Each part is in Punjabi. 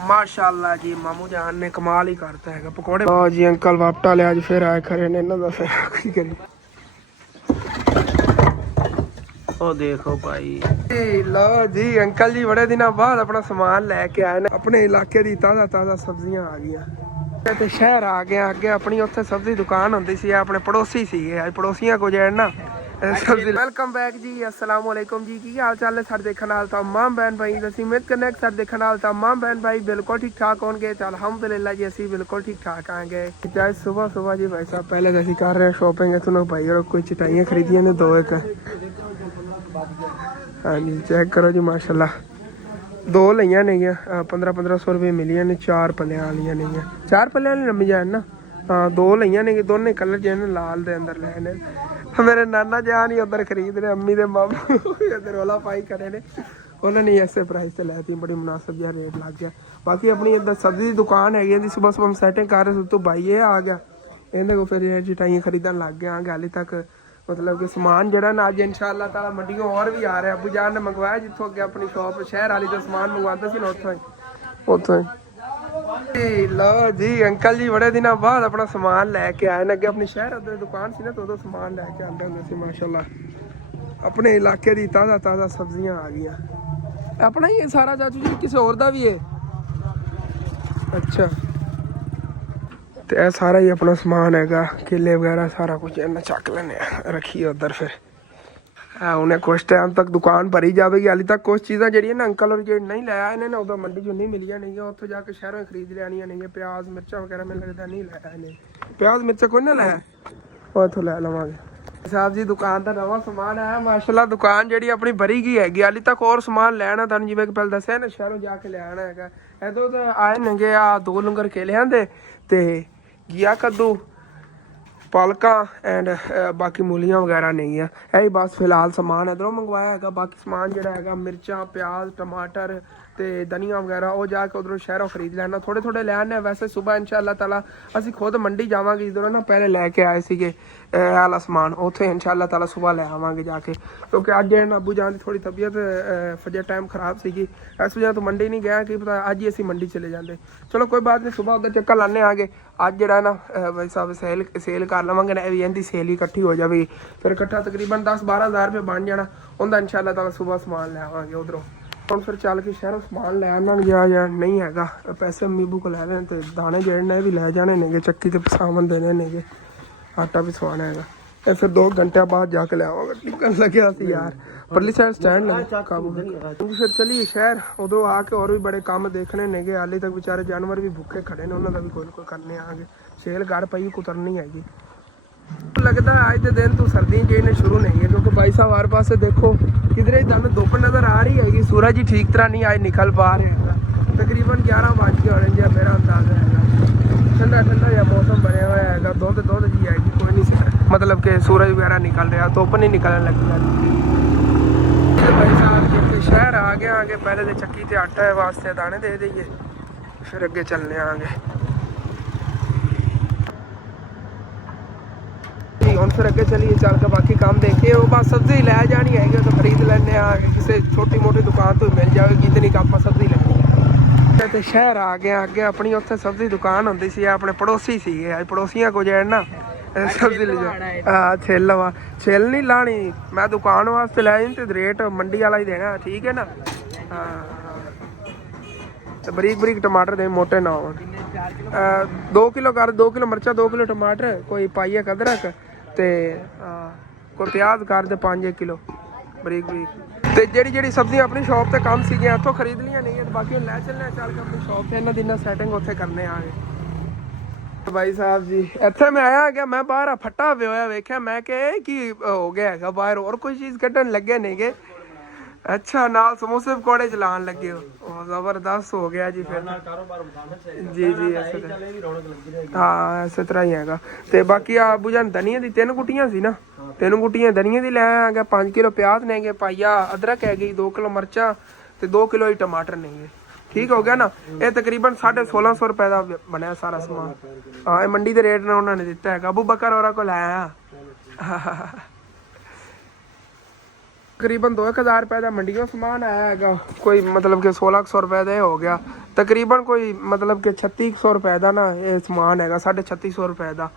माशाल्लाह जी मामू जान ने कमाल ही करता है पकौड़े। हाँ जी अंकल वापटा ले आज फिर आए खरे ने इन्हों का फिर की करी। ओ देखो भाई लो जी अंकल जी बड़े दिनों बाद अपना सामान लेके आए ना। अपने इलाके दी ताज़ा ताज़ा सब्जियां आ गई ते शहर आ गया अगे अपनी उत्थे सब्जी दुकान होंदी सी अपने पड़ोसी सी पड़ोसियां को जैन ना सब्जी। वेलकम बैक जी अस्सलाम वालेकुम जी की हाल चाल है सारे देखने वाले तमाम बहन भाई असी उम्मीद करने सारे देखने वाले तमाम बहन भाई बिल्कुल ठीक ठाक होंगे तो अल्हम्दुलिल्लाह जी असी बिल्कुल ठीक ठाक आएंगे। चाहे सुबह सुबह जी भाई साहब पहले तो असी कर रहे हैं शॉपिंग इतनों भाई और कोई चटाइयाँ खरीदियां ने दो एक। हाँ जी चेक करो जी माशाल्लाह दो लिया नहीं 1500 रुपये मिलिया ने 4 पलियां वालियां नहीं 4 पलियां वाली लम्बी जान ना। हाँ दो लिया ने दोनों कलर जो लाल दे अंदर लैने। मेरे नाना जान ही उधर खरीद रहे अम्मी दे मामू इधर रोला पाई करे ने उन्होंने ऐसे प्राइस से लै थी बड़ी मुनासिब जहा रेट लग गया। बाकी अपनी इधर सब्जी की दुकान है सुबह सुबह हम सेटिंग कर रहे तो भाई ये आ गया इन्हें को फिर चटाइयाँ खरीदन लग गया हाले तक मतलब कि समान जरा ना अज इंशाअल्लाह ताला मंडियों और भी आ रहा है। अबू जान ने मंगवाया जितों अगे अपनी शॉप शहर वाली जो समान मंगवाते सी ना उतों ही। लो जी अंकल जी बड़े दिनों बाद अपना सामान लैके आए ने। अगे अपनी शहर उधर दुकान सी ना तो उदों समान लैके आते होंगे सी माशाल्लाह। अपने इलाके दी ताज़ा ताज़ा सब्जियां आ गई। अपना ही है सारा चाचू जी किसी और दा भी है? अच्छा तो यह सारा ही अपना समान हैगा केले वगैरह सारा कुछ इन्हें चक लेने रखिए उधर फिर उन्हें कुछ टाइम तक दुकान भरी जाएगी। हाली तक कुछ चीज़ा जी ना अंकल और जो नहीं लाया इन्हें ना उधर मंडी चो नहीं मिलिया नहीं उतो जाके शहरों खरीद लिया नहीं प्याज मिर्चा वगैरह मैंने लगता नहीं लाया नहीं प्याज मिर्चा कोई ना लाया उतो लै लवेंगे। साहब जी दुकान का नवा समान आया माशाल्लाह दुकान जी अपनी भरी गई हैगी हाली तक और समान लैना तुम जिवें पहले दसिया ना शहरों जाके लियाना है। इधों तो आए नंगे आ 2 लंगर केलियां दे ते घिया कद्दू पालका एंड बाकी मूलियां वगैरह नहीं है यही बस फिलहाल समान इधरों मंगवाया है। बाकी समान जोड़ा है मिर्चा प्याज टमाटर तो धनिया वगैरह वो जाके उधरों शहरों खरीद लैना थोड़े थोड़े लै आने। वैसे सुबह इंशाअल्लाह ताला असी खुद मंडी जावांगे इधरों ना पहले लैके आए थे आला समान उत्थे इंशाअल्लाह ताला सुबह लै आवांगे जाके क्योंकि अज अबू जान की थोड़ी तबीयत फजर टाइम खराब सी इस वजह तो मंडी नहीं गया कि पता अज ही असी मंडी चले जाते। चलो कोई बात नहीं सुबह उधर चक्कर लाने आगे अज जरा ना भाई साहब सेल कर लवेंगे ना भी इनकी सेल ही इकट्ठी हो जाएगी फिर इकट्ठा तकरीबन 10-12 हज़ार रुपये बन जाना उनका इंशाअल्लाह ताला सुबह समान लै आवांगे उधरों। हम फिर चल के शहरों समान लै आना या नहीं हैगा पैसे अम्मीबू को लै लेने तो दाने जेड़े ने भी लै जाने ने चक्की ते सावन देने ने आटा भी सवाना है फिर 2 घंटे बाद जाके ले आवांगा निकल लगे सी यार परली साइड स्टैंड लगे काबू फिर चलिए शहर उधरों आके और भी बड़े काम देखने ने हाले तक बेचारे जानवर भी भुखे खड़े ने उन्होंने भी कोई करने आगे सेल घर पई कुतरनी हैगी। लगता है आज के दिन तो सर्दी जी शुरू नहीं है क्योंकि भाई साहब हर पास देखो किधरे तुम्हें धुप नज़र आ रही है सूरज ही ठीक तरह नहीं आज निकल पा रहे हैं तकरीबन 11 बज के होने जो मेरा अंदाजा है ठंडा ठंडा या मौसम बनया हुआ है दुध जी आएगी कोई नहीं मतलब कि सूरज वगैरह निकल रहा धुप नहीं निकलने लगी। भाई साहब क्योंकि शहर आ गया आगे पहले तो चक्की से आटा है वास्ते दाने दे दीजिए फिर अगे चलने आगे हम फिर अगे चलिए चल के बाकी काम देखिए वो बस सब्जी लै जानी है तो खरीद लेने किसी छोटी मोटी दुकान तो मिल जाएगी इतनी आप सब्जी लेनी है तो शहर आ गया अगे अपनी उत्थे सब्जी दुकान होंदी सी अपने पड़ोसी सी पड़ोसियां को जैन ना सब्जी ले जाओ। हाँ छिल वा छिल नहीं लानी मैं दुकान वास्ते लै तो रेट मंडी वाला ही देना ठीक है ना। हाँ तो बरीक बरीक टमाटर दे मोटे ना हो 2 किलो कर 2 किलो मिर्चा 2 किलो टमाटर कोई पाइया अदरक ते कोई प्याज कर दे 5 किलो बरीक बरीक ते जेड़ी जेड़ी सब्जियां अपनी शॉप ते कम सी इतों खरीद लिया नहीं तो बाकी लै चलने चल के अपनी शॉप से इन्हों दिन सैटिंग उत्थे करने आ गए। भाई साहब जी इत्थे मैं आया गया मैं बाहर फट्टा होया वेख्या मैं कि हो गया है बाहर और कोई चीज़ कड्ढन लगे नहीं गए अच्छा नाल समोसे पकौड़े चलान लगे हो जबरदस्त हो गया जी फिर जी जी हाँ इस तरह ही हैगा तो बाकी अबू जान धनिया दी 3 गुटियां सी ना 3 गुटियां धनिया दी लै आ गया 5 किलो प्याज ने गए पाइया अदरक है गई 2 किलो मिर्चा तो 2 किलो ही टमाटर नहीं गए ठीक हो गया ना। ये तकरीबन 1650 रुपए का बनया सारा समान हाँ मंडी के रेट ने उन्होंने दिता है अबू बकर और को लाया ਤਕਰੀਬਨ 2000 ਰੁਪਏ ਦਾ ਮੰਡੀੋਂ ਸਮਾਨ ਆਇਆ ਹੈਗਾ, ਕੋਈ ਮਤਲਬ ਕਿ 1600 ਰੁਪਏ ਦਾ ਹੋ ਗਿਆ ਤਕਰੀਬਨ, ਕੋਈ ਮਤਲਬ ਕਿ 3600 ਰੁਪਏ ਦਾ ਨਾ ਇਹ ਸਮਾਨ ਹੈਗਾ, 3650 ਰੁਪਏ ਦਾ।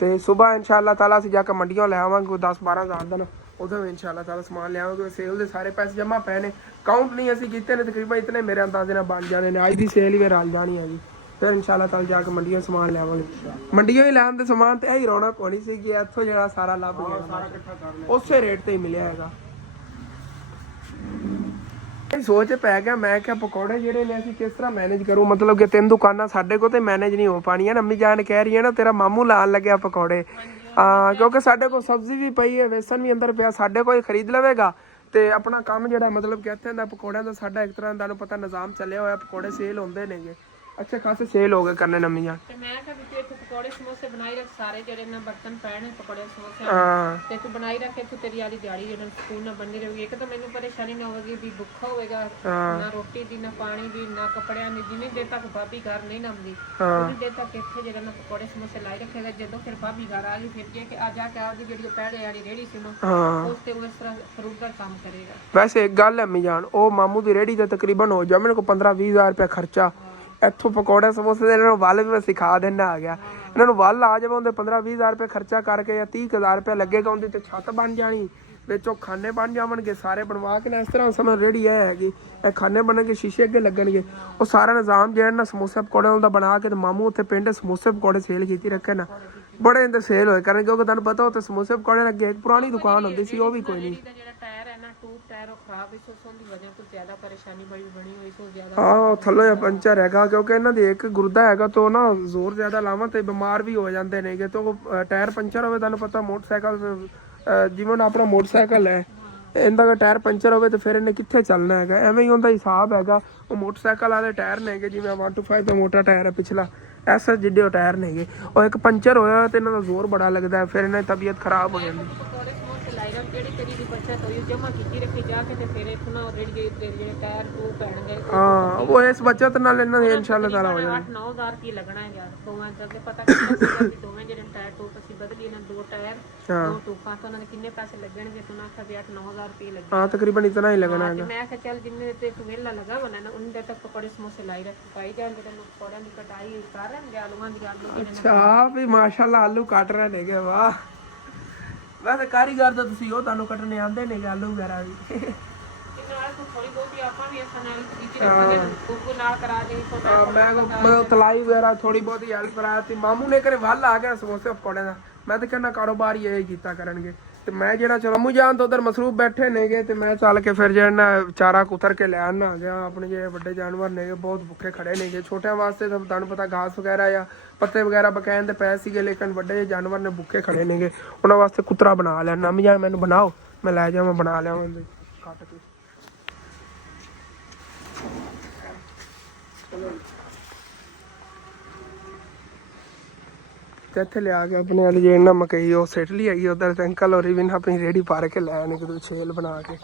ਤੇ ਸਵੇਰ ਇਨਸ਼ਾਅੱਲਾ ਤਾਲਾ ਅਸੀਂ ਜਾ ਕੇ ਮੰਡੀੋਂ ਲੈ ਆਵਾਂਗੇ ਕੋਈ 10-12 ਹਜ਼ਾਰ ਦਾ ਨਾ, ਉਦੋਂ ਇਨਸ਼ਾਅੱਲਾ ਤਾਲਾ ਸਮਾਨ ਲਿਆਵਾਂਗੇ। ਸੇਲ ਦੇ ਸਾਰੇ ਪੈਸੇ ਜਮ੍ਹਾਂ ਪਏ ਨੇ, ਕਾਊਂਟ ਨਹੀਂ ਅਸੀਂ ਕੀਤੇ ਨੇ, ਤਕਰੀਬਨ ਇਤਨੇ ਮੇਰੇ ਅੰਦਾਜ਼ੇ ਨਾਲ ਬਣ ਜਾਣੇ ਨੇ। ਅੱਜ ਦੀ ਸੇਲ ਹੀ ਰਲ ਜਾਣੀ ਹੈਗੀ, ਫਿਰ ਇਨਸ਼ਾਅੱਲਾ ਤਾਲਾ ਜਾ ਕੇ ਮੰਡੀੋਂ ਸਮਾਨ ਲਿਆਵਾਂਗੇ। ਮੰਡੀੋਂ ਹੀ ਲੈਣ ਦੇ ਸਮਾਨ ਤੇ ਇਹੀ ਰੌਣਕ ਹੋਣੀ ਸੀ ਕਿ ਇੱਥੋਂ ਜਿਹੜਾ ਸਾਰਾ ਲੱਭ ਗਿਆ ਉਸੇ ਰੇਟ ਤੇ ਹੀ ਮਿਲਿਆ ਹੈਗਾ। ਸੋਚ ਪੈ ਗਿਆ, ਮੈਂ ਕਿਹਾ ਪਕੌੜੇ ਜਿਹੜੇ ਨੇ ਅਸੀਂ ਕਿਸ ਤਰ੍ਹਾਂ ਮੈਨੇਜ ਕਰੂ, ਮਤਲਬ ਕਿ 3 ਦੁਕਾਨਾਂ ਸਾਡੇ ਕੋਲ ਤੇ ਮੈਨੇਜ ਨਹੀਂ ਹੋ ਪਾਣੀਆਂ। ਅੰਮੀ ਜਾਨ ਕਹਿ ਰਹੀ ਹੈ ਨਾ ਤੇਰਾ ਮਾਮੂ ਲਾਣ ਲੱਗਿਆ ਪਕੌੜੇ, ਕਿਉਂਕਿ ਸਾਡੇ ਕੋਲ ਸਬਜ਼ੀ ਵੀ ਪਈ ਹੈ, ਵੇਸਣ ਵੀ ਅੰਦਰ ਪਿਆ, ਸਾਡੇ ਕੋਲ ਖਰੀਦ ਲਵੇਗਾ ਤੇ ਆਪਣਾ ਕੰਮ ਜਿਹੜਾ ਮਤਲਬ ਕਿ ਇੱਥੇ ਦਾ ਪਕੌੜਿਆਂ ਦਾ ਸਾਡਾ ਇੱਕ ਤਰ੍ਹਾਂ ਦਾ ਤੁਹਾਨੂੰ ਪਤਾ ਨਿਜ਼ਾਮ ਚੱਲਿਆ ਹੋਇਆ, ਪਕੌੜੇ ਸੇਲ ਹੁੰਦੇ ਨੇਗੇ, ਅੱਛੇ ਖਾਸੇ ਸੇਲ ਹੋ ਗਏ ਕਰਨੇ ਨਵੀਂ ਜਾਨ। ਤੇ ਮੈਂ ਕਿਹਾ ਵੀ ਤੂੰ ਪਕੌੜੇ ਸਮੋਸੇ ਬਣਾਈ ਰੱਖ, ਸਾਰੇ ਜਿਹੜੇ ਨਾ ਬਰਤਨ ਪੈਣੇ ਪਕੌੜੇ ਸਮੋਸੇ ਤੇ ਤੂੰ ਬਣਾਈ ਰੱਖ, ਤੂੰ ਤੇਰੀ ਵਾਲੀ ਦਿਹਾੜੀ ਜਿਹੜਾ ਸਕੂਨ ਨਾਲ ਬੰਨੀ ਰਹੇਗੀ। ਇੱਕ ਤਾਂ ਮੈਨੂੰ ਪਰੇਸ਼ਾਨੀ ਨਾ ਹੋਵੇਗੀ ਵੀ ਭੁੱਖਾ ਹੋਵੇਗਾ, ਨਾ ਰੋਟੀ ਦੀ ਨਾ ਪਾਣੀ ਦੀ ਨਾ ਕੱਪੜਿਆਂ ਦੀ, ਜਿੰਨੀ ਦੇਰ ਤੱਕ ਭਾਬੀ ਘਰ ਨਹੀਂ ਨੰਦੀ ਉਨੀ ਦੇਰ ਤੱਕ ਇੱਥੇ ਜਿਹੜਾ ਨਾ ਪਕੌੜੇ ਸਮੋਸੇ ਲਾਈ ਰੱਖੇਗਾ। ਜਦੋਂ ਫਿਰ ਭਾਬੀ ਘਰ ਆ ਗਈ ਫਿਰ ਜੇ ਕਿ ਆ ਜਾ ਕੇ ਆਪਦੀ ਜਿਹੜੀ ਪਹਿਲੇ ਵਾਲੀ ਰੇਹੜੀ ਸੀ ਨਾ ਉਸ ਤੇ ਉਸ ਤਰ੍ਹਾਂ ਫਰੂਟ ਦਾ ਕੰਮ ਕਰੇਗਾ। ਵੈਸੇ ਇੱਕ ਗੱਲ ਹੈ ਅੰਮੀ ਜਾਨ, ਉਹ ਮਾਮੂ ਦੀ ਰੇਹੜੀ ਤੇ ਤਕਰੀਬਨ ਹੋ ਜਾ ਮੇਰੇ ਕੋਲ 15-20 ਹਜ਼ਾਰ ਰੁਪਇਆ ਖਰਚਾ, ਇੱਥੋਂ ਪਕੌੜੇ ਸਮੋਸੇ ਦੇ ਇਹਨਾਂ ਨੂੰ ਵੱਲ ਵੀ ਮੈਂ ਸਿਖਾ ਦੇਣਾ ਆ ਗਿਆ, ਇਹਨਾਂ ਨੂੰ ਵੱਲ ਆ ਜਾਵੇ ਉਹਦੇ 15-20 ਹਜ਼ਾਰ ਰੁਪਏ ਖਰਚਾ ਕਰਕੇ ਜਾਂ 30,000 ਰੁਪਏ ਲੱਗੇਗਾ, ਉਹਦੇ ਤੇ ਛੱਤ ਬਣ ਜਾਣੀ, ਵਿੱਚੋਂ ਖਾਨੇ ਬਣ ਜਾਵਣਗੇ ਸਾਰੇ ਬਣਵਾ ਕੇ ਨਾ। ਇਸ ਤਰ੍ਹਾਂ ਸਮਝ ਰੇਹੜੀ ਇਹ ਹੈਗੀ, ਇਹ ਖਾਨੇ ਬਣਨਗੇ, ਸ਼ੀਸ਼ੇ ਅੱਗੇ ਲੱਗਣਗੇ, ਉਹ ਸਾਰਾ ਨਿਜ਼ਾਮ ਜਿਹੜਾ ਨਾ ਸਮੋਸੇ ਪਕੌੜਿਆਂ ਦਾ ਬਣਾ ਕੇ ਤੇ ਮਾਮੂ ਉੱਥੇ ਪਿੰਡ ਸਮੋਸੇ ਪਕੌੜੇ ਸੇਲ ਕੀਤੀ ਰੱਖੇ ਨਾ, ਬੜੇ ਇੰਦੇ ਸੇਲ ਹੋਏ ਕਰਨ, ਕਿਉਂਕਿ ਤੁਹਾਨੂੰ ਪਤਾ ਉੱਥੇ ਸਮੋਸੇ ਪਕੌੜੇ ਅੱਗੇ ਇੱਕ ਪੁਰਾਣੀ ਦੁਕਾਨ ਹੁੰਦੀ ਸੀ, ਉਹ ਵੀ ਕੋਈ ਨਹੀਂ। ਹਾਂ ਥੱਲੋਂ ਜਾਂ ਪੰਚਰ ਹੈਗਾ, ਕਿਉਂਕਿ ਇਹਨਾਂ ਦੀ ਇੱਕ ਗੁਰਦਾ ਹੈਗਾ ਤੋਂ ਨਾ ਜ਼ੋਰ ਜ਼ਿਆਦਾ ਲਾਵਾਂ ਤੇ ਬਿਮਾਰ ਵੀ ਹੋ ਜਾਂਦੇ ਨੇਗੇ। ਤੋਂ ਟਾਇਰ ਪੰਚਰ ਹੋਵੇ, ਤੁਹਾਨੂੰ ਪਤਾ ਮੋਟਰਸਾਈਕਲ ਜਿਵੇਂ ਆਪਣਾ ਮੋਟਰਸਾਈਕਲ ਹੈ, ਇਹਦਾ ਦਾ ਟਾਇਰ ਪੰਚਰ ਹੋਵੇ ਤੇ ਫਿਰ ਇਹਨੇ ਕਿੱਥੇ ਚੱਲਣਾ ਹੈਗਾ, ਐਵੇਂ ਹੀ ਉਹਦਾ ਹਿਸਾਬ ਹੈਗਾ। ਉਹ ਮੋਟਰਸਾਈਕਲ ਵਾਲੇ ਟਾਇਰ ਨੇਗੇ, ਜਿਵੇਂ 125 ਦਾ ਮੋਟਾ ਟਾਇਰ ਹੈ ਪਿਛਲਾ, ਐਸਾ ਜਿੱਡੇ ਉਹ ਟਾਇਰ ਨੇਗੇ, ਉਹ ਇੱਕ ਪੰਚਰ ਹੋਇਆ ਤੇ ਇਹਨਾਂ ਦਾ ਜ਼ੋਰ ਬੜਾ ਲੱਗਦਾ, ਫਿਰ ਇਹਨਾਂ ਦੀ ਤਬੀਅਤ ਖਰਾਬ ਹੋ ਜਾਂਦੀ। ਹਾਂ ਉਹ ਇਸ ਬੱਚਤ ਨਾਲ ਇਹਨਾਂ ਦੇ ਇਨਸ਼ਾਅੱਲਾ ਤਾਲਾ ਹੋ ਜਾਣਾ। 8-9,000 ਕੀ ਲੱਗਣਾ ਹੈ ਯਾਰ, ਦੋਵਾਂ ਦਾ ਪਤਾ ਕਿੰਨਾ ਦੋਵੇਂ ਜਿਹੜੇ ਟਾਇਰ ਟੂਪ ਅਸੀਂ ਬਦਲੀ ਇਹਨਾਂ 2 ਟਾਇਰ 2 ਟੂਪਾਂ ਤੋਂ ਉਹਨਾਂ ਦੇ ਕਿੰਨੇ ਪੈਸੇ ਲੱਗਣਗੇ, ਤੂੰ ਆਖਿਆ ਵੀ 8-9,000 ਰੁਪਏ ਲੱਗਣਗੇ। ਹਾਂ ਤਕਰੀਬਨ ਇਤਨਾ ਹੀ ਲੱਗਣਾ ਹੈਗਾ। ਮੈਂ ਕਿਹਾ ਚੱਲ ਜਿੰਨੇ ਤੇ ਇੱਕ ਵੇਲਾ ਲਗਾ ਬਣਾ ਨਾ ਉਨ ਦੇ ਤੱਕ ਪਕੌੜੇ ਸਮੋਸੇ ਲਾਈ ਰੱਖ ਪਾਈ ਜਾਂਦੇ ਤੇ ਪਕੌੜਿਆਂ ਦੀ ਕਟਾਈ ਕਰ ਰਹੇ ਨੇ, ਆਲੂਆਂ ਦੀ ਆਲੂ। ਅੱਛਾ ਵੀ ਮਾਸ਼ਾਅੱਲਾ ਆਲੂ ਕੱਟ ਰਹੇ ਨੇਗੇ, ਵਾਹ। ਵੈਸੇ ਕਾਰੀਗਰ ਤਾਂ ਤੁਸੀਂ ਹੋ, ਤੁਹਾਨੂੰ ਕੱਟਣੇ ਆਉਂਦੇ ਨੇ ਆਲੂ ਵਗੈਰਾ ਵੀ। ਮੈਂ ਤਲਾਈ ਵਗੈਰਾ ਥੋੜੀ ਬਹੁਤੀ ਹੈਲਪ ਕਰਾਤੀ, ਮਾਮੂ ਨੇ ਘਰੇ ਵੱਲ ਆ ਗਿਆ ਸਮੋਸੇ ਪਕੌੜੇ ਦਾ, ਮੈਂ ਤਾਂ ਕਹਿੰਦਾ ਕਾਰੋਬਾਰ ਹੀ ਇਹ ਕੀਤਾ ਕਰਨਗੇ। ਤੇ ਮੈਂ ਜਿਹੜਾ ਚਲੋ ਮਾਮੂ ਜਾਨ ਤੋਂ ਉਧਰ ਮਸਰੂਫ ਬੈਠੇ ਨੇਗੇ, ਤੇ ਮੈਂ ਚੱਲ ਕੇ ਫਿਰ ਜਿਹੜਾ ਚਾਰਾ ਕੁਤਰ ਕੇ ਲੈ ਆਣਾ, ਜਾਂ ਆਪਣੇ ਜਿਹੜੇ ਵੱਡੇ ਜਾਨਵਰ ਨੇਗੇ ਬਹੁਤ ਭੁੱਖੇ ਖੜੇ ਨੇਗੇ। ਛੋਟਿਆਂ ਵਾਸਤੇ ਤਾਂ ਤੁਹਾਨੂੰ ਪਤਾ ਘਾਸ ਵਗੈਰਾ ਜਾਂ ਪੱਤੇ ਵਗੈਰਾ ਬਕਾਇਨ ਦੇ ਪਏ ਸੀਗੇ, ਲੇਕਿਨ ਵੱਡੇ ਜਾਨਵਰ ਨੇ ਭੁੱਖੇ ਖੜੇ ਨੇਗੇ, ਉਹਨਾਂ ਵਾਸਤੇ ਕੁਤਰਾ ਬਣਾ ਲਿਆ। ਅੰਮੀ ਜਾਨ ਮੈਨੂੰ ਬਣਾਓ, ਮੈਂ ਲੈ ਜਾਵਾਂ ਬਣਾ ਲਿਆਵਾਂ ਕੱਟ ਕੇ। ਤੇ ਇੱਥੇ ਲਿਆ ਕੇ ਆਪਣੇ ਵਾਲੀ ਜਿਹੜੀ ਨਾ ਮਕਈ ਉਹ ਸਿੱਟ ਲਈ ਹੈਗੀ ਉਧਰ, ਤੇ ਅੰਕਲ ਹੋਰੀ ਵੀ ਨਾ ਆਪਣੀ ਰੇਹੜੀ ਪਾਰ ਕੇ ਲੈ ਆਣੇ ਕਿਤੇ ਛੇਲ ਬਣਾ ਕੇ।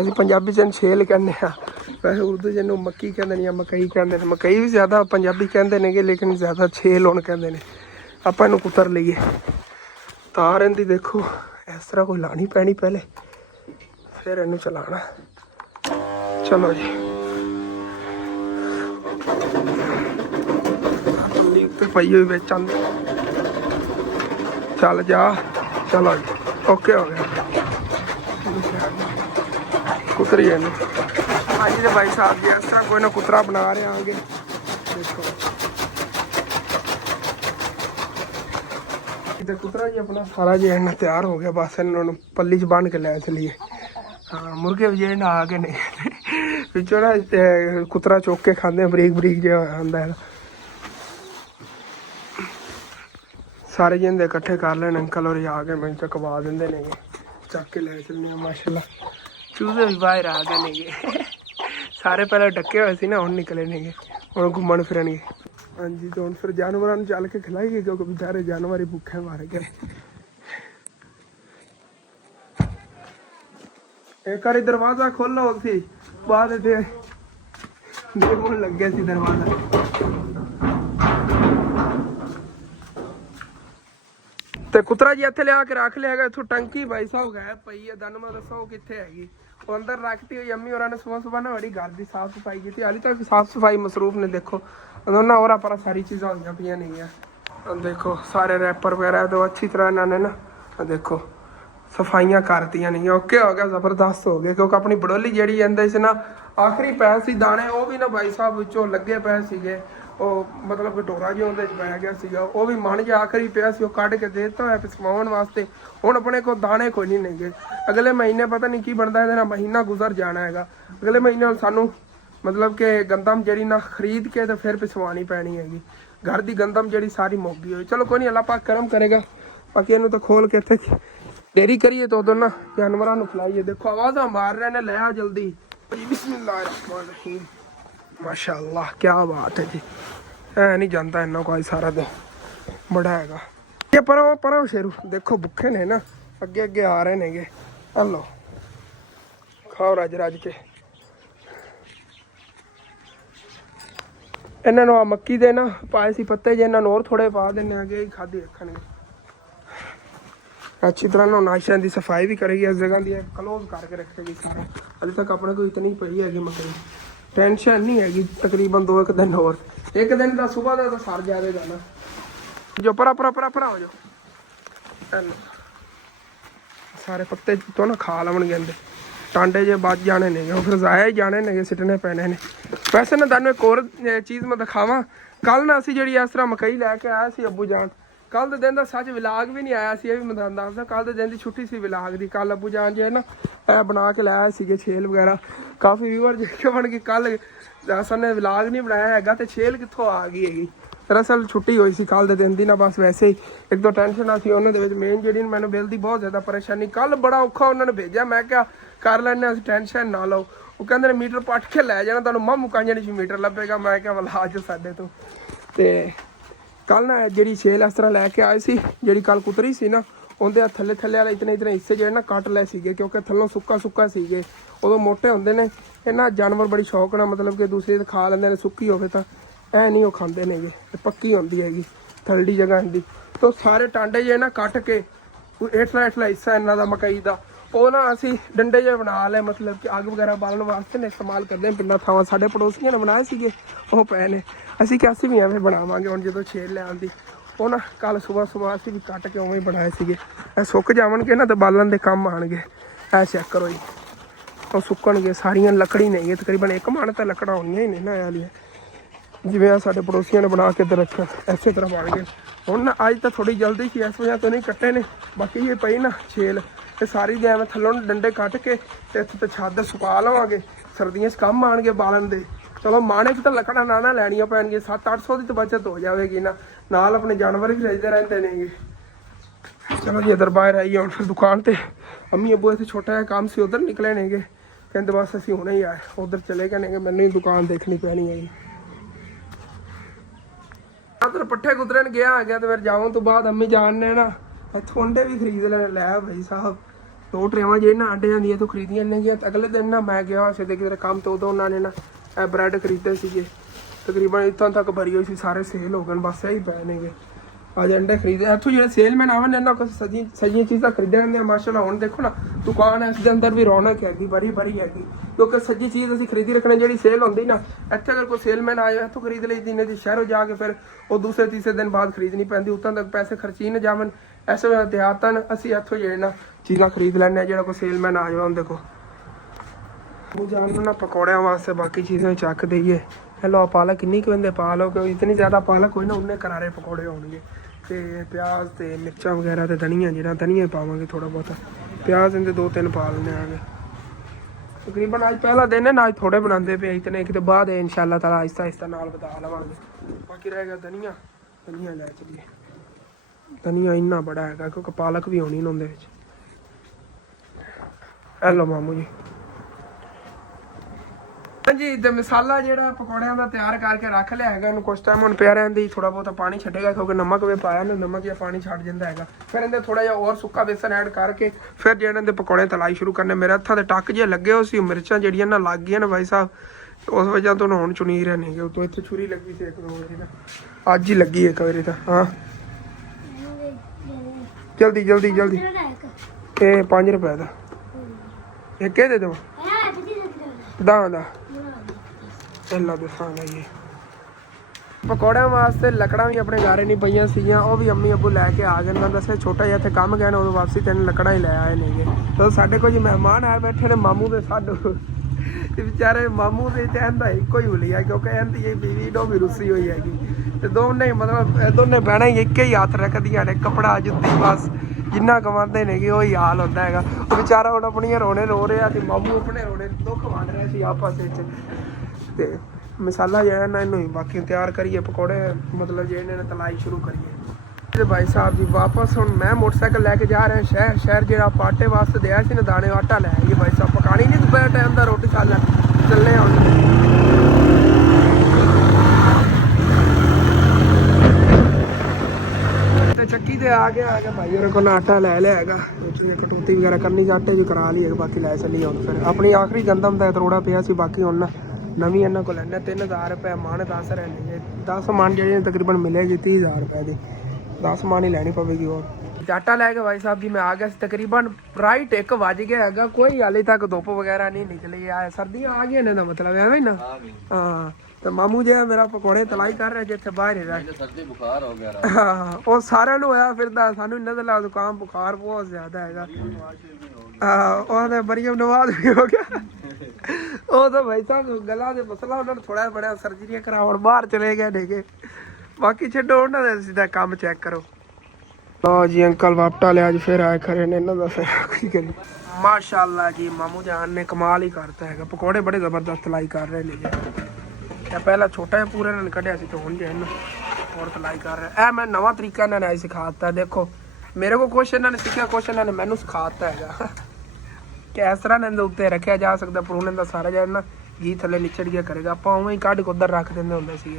ਅਸੀਂ ਪੰਜਾਬੀ 'ਚ ਛੇਲ ਕਹਿੰਦੇ ਹਾਂ, ਵੈਸੇ ਉਰਦੂ 'ਚ ਇਹਨੂੰ ਮੱਕੀ ਕਹਿੰਦੇ ਨੇ ਜਾਂ ਮਕਈ ਕਹਿੰਦੇ ਨੇ। ਮਕਈ ਵੀ ਜ਼ਿਆਦਾ ਪੰਜਾਬੀ ਕਹਿੰਦੇ ਨੇਗੇ, ਲੇਕਿਨ ਜ਼ਿਆਦਾ ਛੇਲ ਹੁਣ ਕਹਿੰਦੇ ਨੇ। ਆਪਾਂ ਇਹਨੂੰ ਕੁਤਰ ਲਈਏ, ਤਾਰ ਇਹਦੀ ਦੇਖੋ ਇਸ ਤਰ੍ਹਾਂ ਕੋਈ ਲਾਣੀ ਪੈਣੀ ਪਹਿਲੇ, ਫਿਰ ਇਹਨੂੰ ਚਲਾਉਣਾ। ਚਲੋ ਜੀ ਉੱਤੇ ਪਈ ਹੋਈ ਵਿੱਚ ਆਂਦੀ, ਚੱਲ ਜਾ। ਚਲੋ ਜੀ ਓਕੇ ਹੋ ਗਿਆ, ਕੁਤਰੀ ਇਹਨੂੰ। ਹਾਂਜੀ ਤੇ ਭਾਈ ਸਾਹਿਬ ਜੀ ਇਸ ਤਰ੍ਹਾਂ ਕੋਈ ਨਾ ਕੁਤਰਾ ਬਣਾ ਰਹੇ ਆਂਗੇ, ਦੇਖੋ ਤੇ ਕੁਤਰਾ ਜੀ ਆਪਣਾ ਸਾਰਾ ਜੀ ਇਹਨਾਂ ਤਿਆਰ ਹੋ ਗਿਆ, ਬਸ ਇਹਨਾਂ ਨੂੰ ਪੱਲੀ 'ਚ ਬੰਨ ਕੇ ਲੈ ਚਲੀਏ। ਹਾਂ ਮੁਰਗੇ ਵੀ ਜਿਹੜੇ ਨਾ ਆ ਕੇ ਨਹੀਂ ਵਿੱਚੋਂ ਨਾ ਕੁਤਰਾ ਚੁੱਕ ਕੇ ਖਾਂਦੇ, ਬਰੀਕ ਬਰੀਕ ਜਿਹਾ ਹੁੰਦਾ ਹੈ। ਸਾਰੇ ਜਿਹਦੇ ਇਕੱਠੇ ਕਰ ਲੈਣ ਅੰਕਲ ਔਰ ਆ ਕੇ ਮੈਨੂੰ ਚਕਵਾ ਦਿੰਦੇ ਨੇਗੇ, ਚੱਕ ਕੇ ਲੈ ਚੱਲਦੇ ਆ। ਮਾਸ਼ਾਅੱਲਾ ਚੂਹੇ ਵੀ ਬਾਹਰ ਆ ਗਏ ਨੇਗੇ, ਸਾਰੇ ਪਹਿਲਾਂ ਡੱਕੇ ਹੋਏ ਸੀ ਨਾ, ਹੁਣ ਨਿਕਲੇ ਨੇਗੇ, ਹੁਣ ਘੁੰਮਣ ਫਿਰਨਗੇ। ਹਾਂਜੀ ਤੇ ਹੁਣ ਫਿਰ ਜਾਨਵਰਾਂ ਨੂੰ ਚੱਲ ਕੇ ਖਿਲਾਈਏ, ਕਿਉਂਕਿ ਵਿਚਾਰੇ ਜਾਨਵਰ ਹੀ ਭੁੱਖੇ ਮਾਰ ਗਏ। ਇੱਕ ਵਾਰੀ ਦਰਵਾਜ਼ਾ ਖੋਲ੍ਹੋ ਸੀ, ਬਾਅਦ ਤੇ ਦੇਖਣ ਲੱਗਿਆ ਸੀ ਦਰਵਾਜ਼ਾ। ਤੇ ਕੁਤਰਾ ਜੀ ਇੱਥੇ ਲਿਆ ਕੇ ਰੱਖ ਲਿਆ ਹੈਗਾ। ਇੱਥੋਂ ਟੰਕੀ ਭਾਈ ਸਾਹਿਬ ਗਾਇਬ ਪਈ ਹੈ। ਦਨ ਮੈਂ ਦੱਸੋ ਉਹ ਕਿੱਥੇ ਹੈਗੀ। ਉਹ ਅੰਦਰ ਰੱਖਤੀ ਹੋਈ ਅੰਮੀ ਹੋਰਾਂ ਨੇ ਸੁਬਹ ਨਾ ਬੜੀ ਘਰ ਦੀ ਸਾਫ਼ ਸਫਾਈ ਕੀਤੀ। ਹਾਲੇ ਤੱਕ ਸਾਫ਼ ਸਫਾਈ ਮਸਰੂਫ ਨੇ। ਦੇਖੋ ਦੋਨਾਂ ਹੋਰਾਂ ਪਰ ਸਾਰੀ ਚੀਜ਼ਾਂ ਹੋਈਆਂ ਪਈਆਂ ਨੇਗੀਆਂ। ਦੇਖੋ ਸਾਰੇ ਰੈਪਰ ਵਗੈਰਾ ਤੋਂ ਅੱਛੀ ਤਰ੍ਹਾਂ ਇਹਨਾਂ ਨੇ ਨਾ ਦੇਖੋ ਸਫਾਈਆਂ ਕਰਤੀਆਂ ਨਹੀਂ। ਓਕੇ ਹੋ ਗਿਆ, ਜ਼ਬਰਦਸਤ ਹੋ ਗਿਆ। ਕਿਉਂਕਿ ਆਪਣੀ ਬੜੋਲੀ ਜਿਹੜੀ ਜਾਂਦੇ ਸੀ ਨਾ ਆਖਰੀ ਪੈ ਸੀ ਦਾਣੇ, ਉਹ ਵੀ ਨਾ ਭਾਈ ਸਾਹਿਬ ਵਿੱਚੋਂ ਲੱਗੇ ਪਏ ਸੀਗੇ। ਉਹ ਮਤਲਬ ਡੋਰਾ ਜਿਹਾ ਉਹਦੇ 'ਚ ਪੈ ਗਿਆ ਸੀਗਾ। ਉਹ ਵੀ ਮਣ ਜਿਹਾ ਆਖਰੀ ਪਿਆ ਸੀ, ਉਹ ਕੱਢ ਕੇ ਦੇ ਦਿੱਤਾ ਹੋਇਆ ਪਿਸਵਾਉਣ ਵਾਸਤੇ। ਹੁਣ ਆਪਣੇ ਕੋਲ ਦਾਣੇ ਕੋਈ ਨਹੀਂ ਨੇਗੇ। ਅਗਲੇ ਮਹੀਨੇ ਪਤਾ ਨਹੀਂ ਕੀ ਬਣਦਾ ਇਹਦੇ ਨਾਲ, ਮਹੀਨਾ ਗੁਜ਼ਰ ਜਾਣਾ ਹੈਗਾ। ਅਗਲੇ ਮਹੀਨੇ ਸਾਨੂੰ ਮਤਲਬ ਕਿ ਗੰਦਮ ਜਿਹੜੀ ਨਾ ਖਰੀਦ ਕੇ ਤੇ ਫਿਰ ਪਿਸਵਾਉਣੀ ਪੈਣੀ ਹੈਗੀ। ਘਰ ਦੀ ਗੰਦਮ ਜਿਹੜੀ ਸਾਰੀ ਮੁੱਕ ਗਈ ਹੋਈ। ਚਲੋ ਕੋਈ ਨਹੀਂ, ਅੱਲਾ ਪਾਕ ਕਰਮ ਕਰੇਗਾ। ਬਾਕੀ ਇਹਨੂੰ ਤਾਂ ਖੋਲ ਕੇ ਇੱਥੇ ਡੇਰੀ ਕਰੀਏ ਤਾਂ ਉਦੋਂ ਨਾ ਜਾਨਵਰਾਂ ਨੂੰ ਖਿਲਾਈਏ। ਦੇਖੋ ਆਵਾਜ਼ਾਂ ਮਾਰ ਰਹੇ ਨੇ, ਲੈ ਆ ਜਲਦੀ। ਬਿਸਮਿल्लाहिर्रहमानिर्रहीम। माशाअल्लाह क्या बात है जी। है नहीं जानता इन्हों को सारा दिन बड़ा हैगा। ये परो शेरू देखो भुखे ने ना, अगे अगे आ रहे नेगे। हलो खाओ रज रज के। इन्हों मक्की दे ना पाए सी पत्ते जे, इन्होंने और थोड़े पा देने आगे ही खाधी रखने। अच्छी तरह ना नाशियां की सफाई भी करेगी, इस जगह की क्लोज करके रखेगी सारा। अभी तक अपने को इतनी पई हैगी मकई, टेंशन नहीं हैगी। तकरीबन 2 दिन और, एक दिन का सुबह का तो सर जाएगा ना। जो परा परा परा परा हो जाओ। सारे पत्ते तो ना खा लवन गए, टांडे जे बच जाने ने, फिर जाया ही जाने ने, सिटने पैने ने। वैसे ना तुहानू एक और चीज़ मैं दिखावा। कल ना असी जी इस तरह मकई लैके आया सी अबू जान। कल के दिन का सच विलाग भी नहीं आया सी, ये भी मैं दसदा। कल के दिन की छुट्टी सी विलाग की। कल अबू जान जो है ना बना के लाया सी छेल वगैरह। काफ़ी व्यूअर जो बन गए। कल असन ने विलाग नहीं बनाया हैगा तो छेल कितों आ गई हैगी। दरअसल छुट्टी हुई सी कल के दिन की ना, बस वैसे ही एक दो टेंशन सी उन्होंने मेन जी मैंने बिल की बहुत ज़्यादा परेशानी। कल बड़ा औखा उन्होंने भेजा। मैं क्या कर लैने, टेंशन ना लो। वो कहते मीटर पट के लै जाना, तुहानू मां मुकाइया नहीं मीटर लभेगा। मैं क्या वला जो साडे तो कल ना जी छेल इस तरह लैके आए सी। जी कल कुतरी सी ना, उनके थले थले वाले इतने इतने हिस्से जो ना कट ले सीगे, क्योंकि थलों सुक्का सुक्का सीगे। उदों मोटे होंदे ने इन्हां जानवर बड़ी शौक ना, मतलब कि दूसरे खा लेंदे ने। सुक्की होवे तां ऐ नहीं वो खांदे ने गे, पक्की होंदी हैगी थलड़ी जगह इनदी। तो सारे टांडे जे ना कट के हेठला हेठला हिस्सा इन्हां दा मकई दा ਉਹ ਨਾ ਅਸੀਂ ਡੰਡੇ ਜਿਹੇ ਬਣਾ ਲਏ, ਮਤਲਬ ਕਿ ਅੱਗ ਵਗੈਰਾ ਬਾਲਣ ਵਾਸਤੇ ਨੇ ਇਸਤੇਮਾਲ ਕਰਦੇ ਹਾਂ। ਪਿੰਡਾਂ ਥਾਵਾਂ ਸਾਡੇ ਪੜੋਸੀਆਂ ਨੇ ਬਣਾਏ ਸੀਗੇ, ਉਹ ਪਏ ਨੇ। ਅਸੀਂ ਕਿਹਾ ਅਸੀਂ ਵੀ ਐਵੇਂ ਬਣਾਵਾਂਗੇ ਹੁਣ ਜਦੋਂ ਛੇਲ ਲੈ ਆਉਂਦੀ। ਉਹ ਨਾ ਕੱਲ ਸਵੇਰ ਅਸੀਂ ਵੀ ਕੱਟ ਕੇ ਉਵੇਂ ਹੀ ਬਣਾਏ ਸੀਗੇ। ਇਹ ਸੁੱਕ ਜਾਵਣਗੇ ਨਾ ਤਾਂ ਬਾਲਣ ਦੇ ਕੰਮ ਆਉਣਗੇ। ਇਹ ਚੈੱਕ ਕਰੋ ਜੀ, ਉਹ ਸੁੱਕਣਗੇ। ਸਾਰੀਆਂ ਲੱਕੜੀ ਨਹੀਂ ਹੈ, ਤਕਰੀਬਨ 1 ਮਣ ਤਾਂ ਲੱਕੜਾਂ ਹੋਣੀਆਂ ਹੀ ਨੇ ਨਾ ਵਾਲੀਆਂ। ਜਿਵੇਂ ਆ ਸਾਡੇ ਪੜੋਸੀਆਂ ਨੇ ਬਣਾ ਕੇ ਇੱਧਰ ਰੱਖਿਆ, ਇਸੇ ਤਰ੍ਹਾਂ ਬਣ ਗਏ। ਹੁਣ ਨਾ ਅੱਜ ਤਾਂ ਥੋੜ੍ਹੀ ਜਲਦੀ ਸੀ, ਇਸ ਵਜ੍ਹਾ ਤੋਂ ਨਹੀਂ ਕੱਟੇ ਨੇ। ਬਾਕੀ ਇਹ ਪਈ ਨਾ ਛੇਲ, ਇਹ ਸਾਰੀ ਦੇ ਐਵੇਂ ਥੱਲੋਂ ਡੰਡੇ ਕੱਟ ਕੇ ਤੇ ਇੱਥੇ ਤੇ ਛੱਤ ਸੁਕਾ ਲਵਾਂਗੇ। ਸਰਦੀਆਂ 'ਚ ਕੰਮ ਆਉਣਗੇ ਬਾਲਣ ਦੇ। ਚਲੋ ਮਾਣੇ 'ਚ ਤਾਂ ਲੱਕੜਾਂ ਨਾ ਲੈਣੀਆਂ ਪੈਣਗੀਆਂ। 700-800 ਦੀ ਤਾਂ ਬਚਤ ਹੋ ਜਾਵੇਗੀ ਨਾ, ਨਾਲ ਆਪਣੇ ਜਾਨਵਰ ਵੀ ਰਹਿੰਦੇ ਰਹਿੰਦੇ ਨੇਗੇ। ਚਲੋ ਜੀ ਇੱਧਰ ਬਾਹਰ ਆਈਏ ਹੁਣ। ਫਿਰ ਦੁਕਾਨ ਤੇ ਅੰਮੀ ਅੱਬੂ ਇੱਥੇ ਛੋਟਾ ਜਿਹਾ ਕੰਮ ਸੀ, ਉੱਧਰ ਨਿਕਲੇ ਨੇਗੇ। ਕਹਿੰਦੇ ਬਸ ਅਸੀਂ ਹੁਣੇ ਹੀ ਆਏ, ਉੱਧਰ ਚਲੇ ਗਏ ਨੇਗੇ। ਮੈਨੂੰ ਹੀ ਦੁਕਾਨ ਦੇਖਣੀ ਪੈਣੀ ਹੈਗੀ। ਉੱਧਰ ਪੱਠੇ ਕੁਤਰਨ ਗਿਆ ਆ ਗਿਆ ਤੇ ਫਿਰ ਜਾਉਣ ਤੋਂ ਬਾਅਦ ਅੰਮੀ ਜਾਨ ਨੇ ਨਾ ਇੱਥੋਂ ਅੰਡੇ ਵੀ ਖਰੀਦ ਲੈ ਭਾਈ ਸਾਹਿਬ। 2 ਟਰੇਵਾਂ ਜਿਹੜੀਆਂ ਨਾ ਆਂਡਿਆਂ ਦੀਆਂ ਤੋਂ ਖਰੀਦੀਆਂ ਨੇਗੀਆਂ। ਅਗਲੇ ਦਿਨ ਨਾ ਮੈਂ ਗਿਆ ਸਿੱਧੇ ਕਿਤੇ ਕੰਮ ਤੋਂ, ਉਦੋਂ ਉਹਨਾਂ ਨੇ ਨਾ ਇਹ ਬ੍ਰੈਡ ਖਰੀਦੇ ਸੀਗੇ। ਤਕਰੀਬਨ ਇੱਥੋਂ ਤੱਕ ਭਰੀ ਹੋਈ ਸੀ, ਸਾਰੇ ਸੇਲ ਹੋ ਗਏ। ਬਸ ਇਹੀ ਪਏ ਨੇਗੇ। ਅੱਜ ਅੰਡੇ ਖਰੀਦੇ ਇੱਥੋਂ। ਜਿਹੜੇ ਸੇਲਮੈਨ ਆवन ਨੇ ਨਾ ਕੁਛ ਸਜੀਆਂ ਚੀਜ਼ਾਂ ਖਰੀਦਣ ਦੇ ਮਾਸ਼ਾਅੱਲਾ। ਹੁਣ ਦੇਖੋ ਨਾ ਦੁਕਾਨ ਇਸ ਦੇ ਅੰਦਰ ਵੀ ਰੌਣਕ ਹੈਗੀ, ਬੜੀ ਹੈਗੀ। ਕਿਉਂਕਿ ਸੱਜੀ ਚੀਜ਼ ਅਸੀਂ ਖਰੀਦੀ ਰੱਖਣੀ। ਜਿਹੜੀ ਸੇਲ ਹੁੰਦੀ ਨਾ ਇੱਥੇ ਅਗਰ ਕੋਈ ਸੇਲਮੈਨ ਆਏ ਇੱਥੋਂ ਖਰੀਦ ਲਈ ਦਿਨੇ ਦੀ, ਸ਼ਹਿਰੋਂ ਜਾ ਕੇ ਫਿਰ ਉਹ ਦੂਸਰੇ ਤੀਸਰੇ ਦਿਨ ਬਾਅਦ ਖਰੀਦਣੀ ਪੈਂਦੀ। ਉੱਤੋਂ ਤੱਕ ਪੈਸੇ ਖਰਚੀ ਨਾ ਜਾਵਣ, ਇਸ ਵੇਲੇ ਦਿਹਾਤਨ ਅਸੀਂ ਇੱਥੋਂ ਜਿਹੜੇ ਨਾ ਚੀਜ਼ਾਂ ਖਰੀਦ ਲੈਂਦੇ ਹਾਂ। ਜਿਹੜਾ ਕੋਈ ਸੇਲਮੈਨ ਆ ਜਾਵੇ ਉਹਦੇ ਕੋਲ। ਉਹ ਜਾਣ ਨਾ ਪਕੌੜਿਆਂ ਵਾਸਤੇ ਬਾਕੀ ਚੀਜ਼ਾਂ ਚੱਕ ਦਈਏ। ਹੈਲੋ ਪਾਲਕ ਕਿੰਨੀ ਕੁ ਬੰਦੇ ਪਾ ਲਓ, ਕਿਉਂਕਿ ਇਤਨੀ ਜ਼ਿਆਦਾ ਪਾਲਕ ਕੋਈ ਨਾ ਉਹਨੇ ਕਰਾਰੇ ਪਕੌੜੇ ਹੋਣਗੇ। ਤੇ ਪਿਆਜ਼ ਤੇ ਮਿਰਚਾਂ ਵਗੈਰਾ ਤੇ ਧਨੀਆ, ਜਿਹੜਾ ਧਨੀਆ ਪਾਵਾਂਗੇ ਥੋੜਾ ਬਹੁਤਾ। ਪਿਆਜ਼ ਇਹਦੇ 2-3 ਪਾ ਲੈਣੇ ਆਗੇ। ਤਕਰੀਬਨ ਅੱਜ ਪਹਿਲਾ ਦਿਨ ਹੈ ਨਾ, ਅੱਜ ਥੋੜੇ ਬਣਾਉਂਦੇ ਪਏ ਇਤਨੇ। ਕਿਤੇ ਬਾਅਦ ਇਨਸ਼ਾਅੱਲਾ ਤਾਲਾ ਆਹਿਸਤਾ ਨਾਲ ਵਧਾ ਲਵਾਂਗੇ। ਬਾਕੀ ਰਹਿ ਗਿਆ ਧਨੀਆ ਲੈ ਚੱਲੀਏ। ਧਨੀਆ ਇੰਨਾ ਬੜਾ ਹੈਗਾ ਕਿਉਂਕਿ ਪਾਲਕ ਵੀ ਹੋਣੀ ਉਹਦੇ ਵਿੱਚ। ਹੈਲੋ ਮਾਮੂ ਜੀ। ਹਾਂਜੀ ਤੇ ਮਸਾਲਾ ਜਿਹੜਾ ਪਕੌੜਿਆਂ ਦਾ ਤਿਆਰ ਕਰਕੇ ਰੱਖ ਲਿਆ ਹੈਗਾ। ਇਹਨੂੰ ਕੁਛ ਟਾਈਮ ਹੁਣ ਪਿਆ ਰਹਿੰਦੀ, ਥੋੜਾ ਬਹੁਤਾ ਪਾਣੀ ਛੱਡੇਗਾ ਕਿਉਂਕਿ ਨਮਕ ਵੀ ਪਾਇਆ ਨਾ, ਨਮਕ ਜਾਂ ਪਾਣੀ ਛੱਡ ਜਾਂਦਾ ਹੈਗਾ। ਫਿਰ ਇਹਦੇ ਥੋੜਾ ਜਿਹਾ ਹੋਰ ਸੁੱਕਾ ਬੇਸਨ ਐਡ ਕਰਕੇ ਫਿਰ ਜਿਹੜੇ ਇਹਦੇ ਪਕੌੜੇ ਤਲਾਈ ਸ਼ੁਰੂ ਕਰਨੇ। ਮੇਰੇ ਹੱਥਾਂ ਦੇ ਟੱਕ ਜਿਹੇ ਲੱਗੇ ਹੋ ਸੀ, ਮਿਰਚਾਂ ਜਿਹੜੀਆਂ ਨਾ ਲੱਗ ਗਈਆਂ ਨੇ ਭਾਈ ਸਾਹਿਬ, ਉਸ ਵਜ੍ਹਾ ਤੋਂ ਹੁਣ ਚੁਣੀ ਰਹੇ ਨੇਗੇ। ਉਤੋਂ ਇੱਥੇ ਛੁਰੀ ਲੱਗੀ ਸੀ 1-2 ਵਾਰੀ ਤਾਂ, ਅੱਜ ਹੀ ਲੱਗੀ 1 ਵਾਰੀ ਤਾਂ। ਹਾਂ जल्दी जल्दी जल्दी ये 5 रुपए का एक के दे दो दा चलो दसांगा जी पकौड़िਆਂ ਵਾਸਤੇ ਲੱਕੜਾਂ ਵੀ ਆਪਣੇ ਘਰੇ ਨਹੀਂ ਪਈਆਂ ਸੀਗੀਆਂ ਉਹ ਵੀ ਅੰਮੀ ਅੱਬੂ ਲੈ ਕੇ ਆ ਗਏ ਨਾ ਦੱਸਿਆ ਛੋਟਾ ਜਿਹਾ ਇੱਥੇ ਕੰਮ ਗਿਆ ਨਾ ਉਦੋਂ ਵਾਪਸੀ 3 ਲੱਕੜਾਂ ਹੀ ਲੈ ਆਏ ਨੇਗੇ ਤਾਂ ਸਾਡੇ ਕੋਲ ਜੀ ਮਹਿਮਾਨ ਆਏ ਬੈਠੇ ਨੇ ਮਾਮੂ ਦੇ ਸਾਡੂ ਤੇ ਵਿਚਾਰੇ ਮਾਮੂ ਦੇ ਕਹਿੰਦਾ ਇੱਕੋ ਹੀ ਹੁਲੀਆ ਕਿਉਂਕਿ ਇਹਦੀ ਇਹ ਬੀਵੀ ਡੋ ਵੀ ਰੁੱਸੀ ਹੋਈ ਹੈਗੀ ਤੇ ਦੋਨੇ ਮਤਲਬ ਦੋਨੇ ਭੈਣਾਂ ਹੀ ਇੱਕ ਹੀ ਹੱਥ ਰੱਖਦੀਆਂ ਨੇ ਕੱਪੜਾ ਜੁੱਤੀ ਬਸ ਜਿੰਨਾ ਕਮਾਉਂਦੇ ਨੇਗੇ ਉਹੀ ਹਾਲ ਹੁੰਦਾ ਹੈਗਾ ਉਹ ਵਿਚਾਰਾ ਹੁਣ ਆਪਣੀਆਂ ਰੋਣੇ ਰੋ ਰਿਹਾ ਤੇ ਮਾਮੂ ਆਪਣੇ ਰੋਣੇ ਦੁੱਖ ਵੰਡ ਰਿਹਾ ਸੀ ਆਪਸ ਵਿੱਚ ਤੇ मसाला जो है ना इनू ही बाकी तैयार करिए पकौड़े मतलब जो इन्हें तलाई शुरू करिए भाई साहब जी वापस हूँ मैं मोटरसाइकिल लैके जा रहे हैं शहर जो आप आटे वास्ते दिया ना दाने आटा लै आइए भाई साहब पकानी नहीं दोपहर टाइम का रोटी खा लै चलने चक्की से आ गया भाई को आटा लै लिया कटौती वगैरह करनी आटे भी करा ली बाकी लै चली हूँ फिर अपनी आखिरी गंदम का तरोड़ा पिया सी बाकी हूँ नवी इन्हों को लैना 3000 रुपये मन 10 रहने 10 मन जी तकरीबन मिलेगी 30,000 रुपये की 10 मन ही लैनी पवेगी और आटा लैके भाई साहब जी मैं आ गया तकरीबन राइट 1 बज गया है कोई हाले तक धुप वगैरह नहीं निकली है सर्दियाँ आ गई ने मतलब है ना हाँ तो मामू जो है मेरा पकौड़े तलाई कर रहे जिथे बाहर ही हाँ वो सारे होया फिर सानू इन्होंने ला जुकाम बुखार बहुत ज्यादा है मरियम नवाज भी हो गया वो तो भाई साहब गला से मसला उन्होंने थोड़ा बड़ा सर्जरी कराओ बाहर चले गए नेगे बाकी छो उन्होंने सीधा काम चेक करो लो जी अंकल वापटा लिया जी फिर आए खरे ने इन्हों का माशाल्लाह जी मामू जान ने कमाल ही करता है पकौड़े बड़े जबरदस्त तलाई कर रहे ने या पहला छोटा जिहा पूरा इन्होंने कढ़िया सी तो हुण जो और तलाई कर रहे मैं नवा तरीका इन्होंने सिखा दिता देखो मेरे को कुछ इन्होंने सीखा कुछ इन्होंने मैनू सिखा दिता है कि इस तरह इन्हें उत्ते रखा जा सकता परूने का सारा जो ना घी थले निचड़ गया करेगा आप उवें ही कढ़ के उधर रख देंगे होंगे सी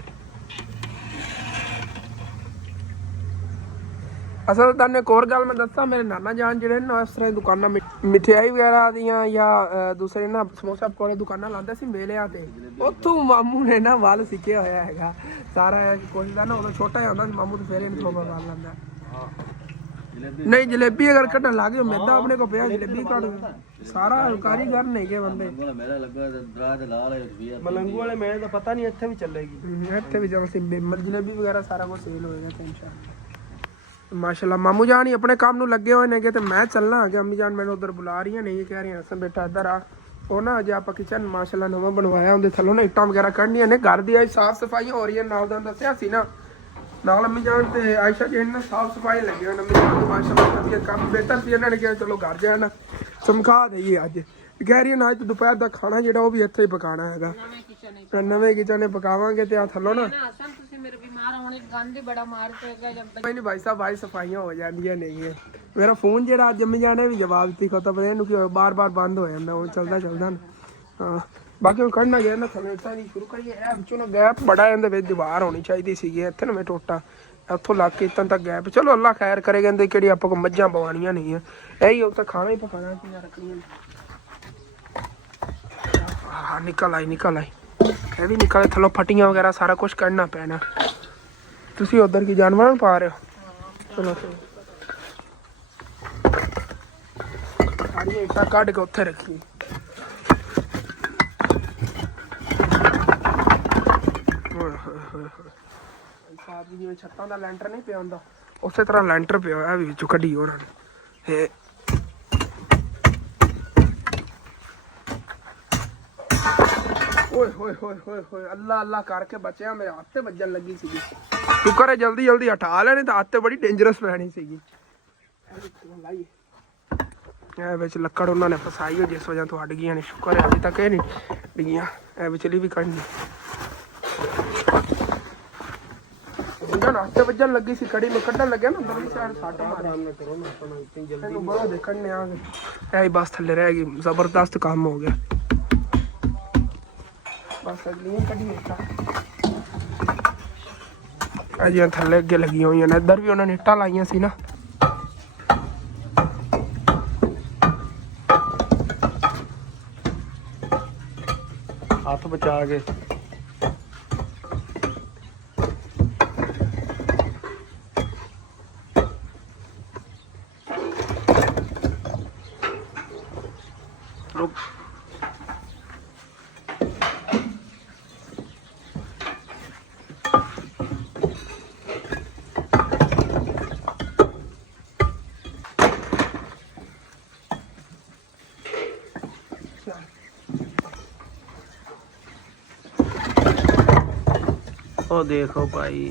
असल तुम एक और गल मैं दसा मेरे नाना जान जो ना इस तरह दुकाना मिठाई वगैरह दियाँ या दूसरे ना समोसा पकौड़े दुकाना लाते सी मेलिया ते उत्थों मामू ने ना वल सीखिया होया है सारा कुछ का ना उदों छोटा ही होंदा मामू तो फिर इन्हें वल लाता नहीं जलेबी अगर कटन लग जाओ मैदा अपने को पे जलेबी कट सारा कारीगर नहीं के बंदे मलंगू वाले मेरे तो पता नहीं इत्थे भी चलेगी इत्थे भी चल सी जलेबी वगैरह सारा कुछ सेल होएगा इंशाल्लाह माशाल्लाह मामू जान ही अपने काम नूं लगे हुए ने तो मैं चलना आ गया अम्मी जान मैंने उधर बुला रही नहीं कह रही हसन बेटा इधर आ वो ना अजे आप किचन माशाल्लाह नवा बनवाया उनके थलों ना इट्टां वगैरह कढ़नियां ने घर दी अज साफ सफाई हो रही है नाल दा दस्सिया सी ना नाल अम्मी जान ते आयशा जी ने साफ सफाई लगे हुए अम्मी जान तो माशाल्लाह तबीयत काफी बेहतर सी इन्होंने कहा चलो घर जाना चमका दईए अज कह रही है ना अज दोपहर का खाना जो वो भी इत्थे ही पकाना है नवे किचन पकावांगे तो थलों ना नहीं भाई साहब भाई सफाइयां हो जांदियां नहीं है मेरा फोन जो अज अम्मी जाने भी जवाब दी खत्म पता इनू कि बार बार बंद हो जाता हूँ चलता चलता ना हाँ बाकी हम कढ़ना गया ना थले शुरू करिए बिचों ना गैप बड़ा इहदे दीवार होनी चाहिए सी इत्थे ना मैं टोटा उतों लग के इतन तक गैप चलो अल्लाह खैर करे कहते कि आप मझां पवानियां नहीं है यही उत्तर खाना ही पकाना रखनियां हाँ निकल आई ये भी निकल आई थलों फटियां वगैरह सारा कुछ करना पैना तुसी उधर की जानवर पा रहे हो चलो सारी इट्टां कढ़ के उत्थे रखी जिवें छत्तां दा लैंटर नहीं पिया हुंदा उस तरह लैंटर पिया है विचों कड्ढी उन्होंने ओए होए होए होए होए अल्लाह अल्लाह करके बचिया मेरे हाथ से बजन लगी सी शुक्र है जल्दी जल्दी हटा लेने तो हाथ बड़ी डेंजरस पैनी सी लक्कड़ उन्होंने फसाई हो जिस वजह तो हट गई ने शुक्र है अभी तक ये नहीं डिगियां बिचली भी कढ़नी हाथ बजन लगी सी कड़ी में कढ़न लगे ना उधर साइड साटा आराम ना करो ना अपना इतनी जल्दी बड़ा देखने आ गए ऐ बस थल्ले रह गई जबरदस्त काम हो गया बस अगली कड़ी अजियां थल्ले अगे लगी हुई ने इधर भी उन्होंने इट्टां लाइयां सी ना हाथ बचा के ओ देखो भाई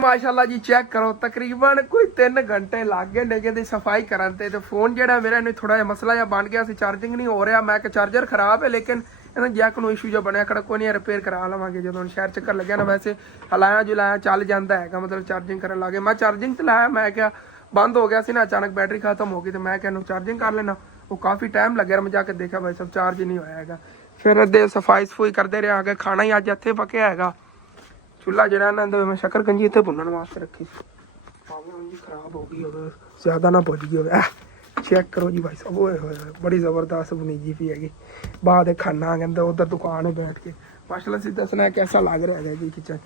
ਮਾਸ਼ਾਅੱਲਾ ਜੀ ਚੈੱਕ ਕਰੋ ਤਕਰੀਬਨ ਕੋਈ 3 ਘੰਟੇ ਲੱਗ ਗਏ ਨੇਗੇ ਦੀ ਸਫਾਈ ਕਰਨ ਤੇ ਫੋਨ ਜਿਹੜਾ ਮੇਰਾ ਇਹਨੂੰ ਥੋੜਾ ਜਿਹਾ ਮਸਲਾ ਜਿਹਾ ਬਣ ਗਿਆ ਸੀ ਚਾਰਜਿੰਗ ਨਹੀਂ ਹੋ ਰਿਹਾ ਮੈਂ ਕਿ ਚਾਰਜਰ ਖਰਾਬ ਹੈ ਲੇਕਿਨ ਇਹਨਾਂ ਜੈਕ ਨੂੰ ਇਸ਼ੂ ਜਿਹਾ ਬਣਿਆ ਖੜਾ ਕੋਈ ਨਹੀਂ ਰਿਪੇਅਰ ਕਰਾ ਲਵਾਂਗੇ ਜਦੋਂ ਹੁਣ ਸ਼ਹਿਰ ਚੱਕਰ ਲੱਗਿਆ ਨਾ ਵੈਸੇ ਹਲਾਇਆ ਜੁਲਾਇਆ ਚੱਲ ਜਾਂਦਾ ਹੈਗਾ ਮਤਲਬ ਚਾਰਜਿੰਗ ਕਰਨ ਲੱਗੇ ਮੈਂ ਚਾਰਜਿੰਗ ਤੇ ਲਾਇਆ ਮੈਂ ਕਿਹਾ ਬੰਦ ਹੋ ਗਿਆ ਸੀ ਨਾ ਅਚਾਨਕ ਬੈਟਰੀ ਖਤਮ ਹੋ ਗਈ ਤੇ ਮੈਂ ਕਿਹਾ ਇਹਨੂੰ ਚਾਰਜਿੰਗ ਕਰ ਲੈਣਾ ਉਹ ਕਾਫੀ ਟਾਈਮ ਲੱਗਿਆ ਮੈਂ ਜਾ ਕੇ ਦੇਖਿਆ ਭਾਈ ਸਭ ਚਾਰਜ ਨਹੀਂ ਹੋਇਆ ਹੈਗਾ ਫਿਰ ਅੱਧੇ ਸਫਾਈ ਸਫੂਈ ਕਰਦੇ ਰਹੇ ਆਗੇ ਖਾਣਾ ਹੀ ਅੱਜ ਇੱਥੇ ਪੱਕਿਆ ਹੈਗਾ ਚੁੱਲਾ ਜਿਹੜਾ ਇਹਨਾਂ ਦੇ ਮੈਂ ਸ਼ੱਕਰਕੰਜੀ ਇੱਥੇ ਭੁੰਨਣ ਵਾਸਤੇ ਰੱਖੀ ਸੀ ਭਾਵੇਂ ਉਂਝ ਖਰਾਬ ਹੋ ਗਈ ਹੋਵੇ ਜ਼ਿਆਦਾ ਨਾ ਪੁੱਜ ਗਈ ਹੋਵੇ ਚੈੱਕ ਕਰੋ ਜੀ ਭਾਈ ਸਾਹਿਬ ਓਏ ਹੋਏ ਬੜੀ ਜ਼ਬਰਦਸਤ ਬਣੀ ਪਈ ਹੈਗੀ ਬਾਅਦ ਖਾਣਾ ਕਹਿੰਦਾ ਉਧਰ ਦੁਕਾਨ 'ਤੇ ਬੈਠ ਕੇ ਮਾਸ਼ਾਅੱਲਾ ਸੀ ਦੱਸਣਾ ਕਿਹਦਾ ਲੱਗ ਰਿਹਾ ਹੈਗਾ ਜੀ ਕਿਚਨ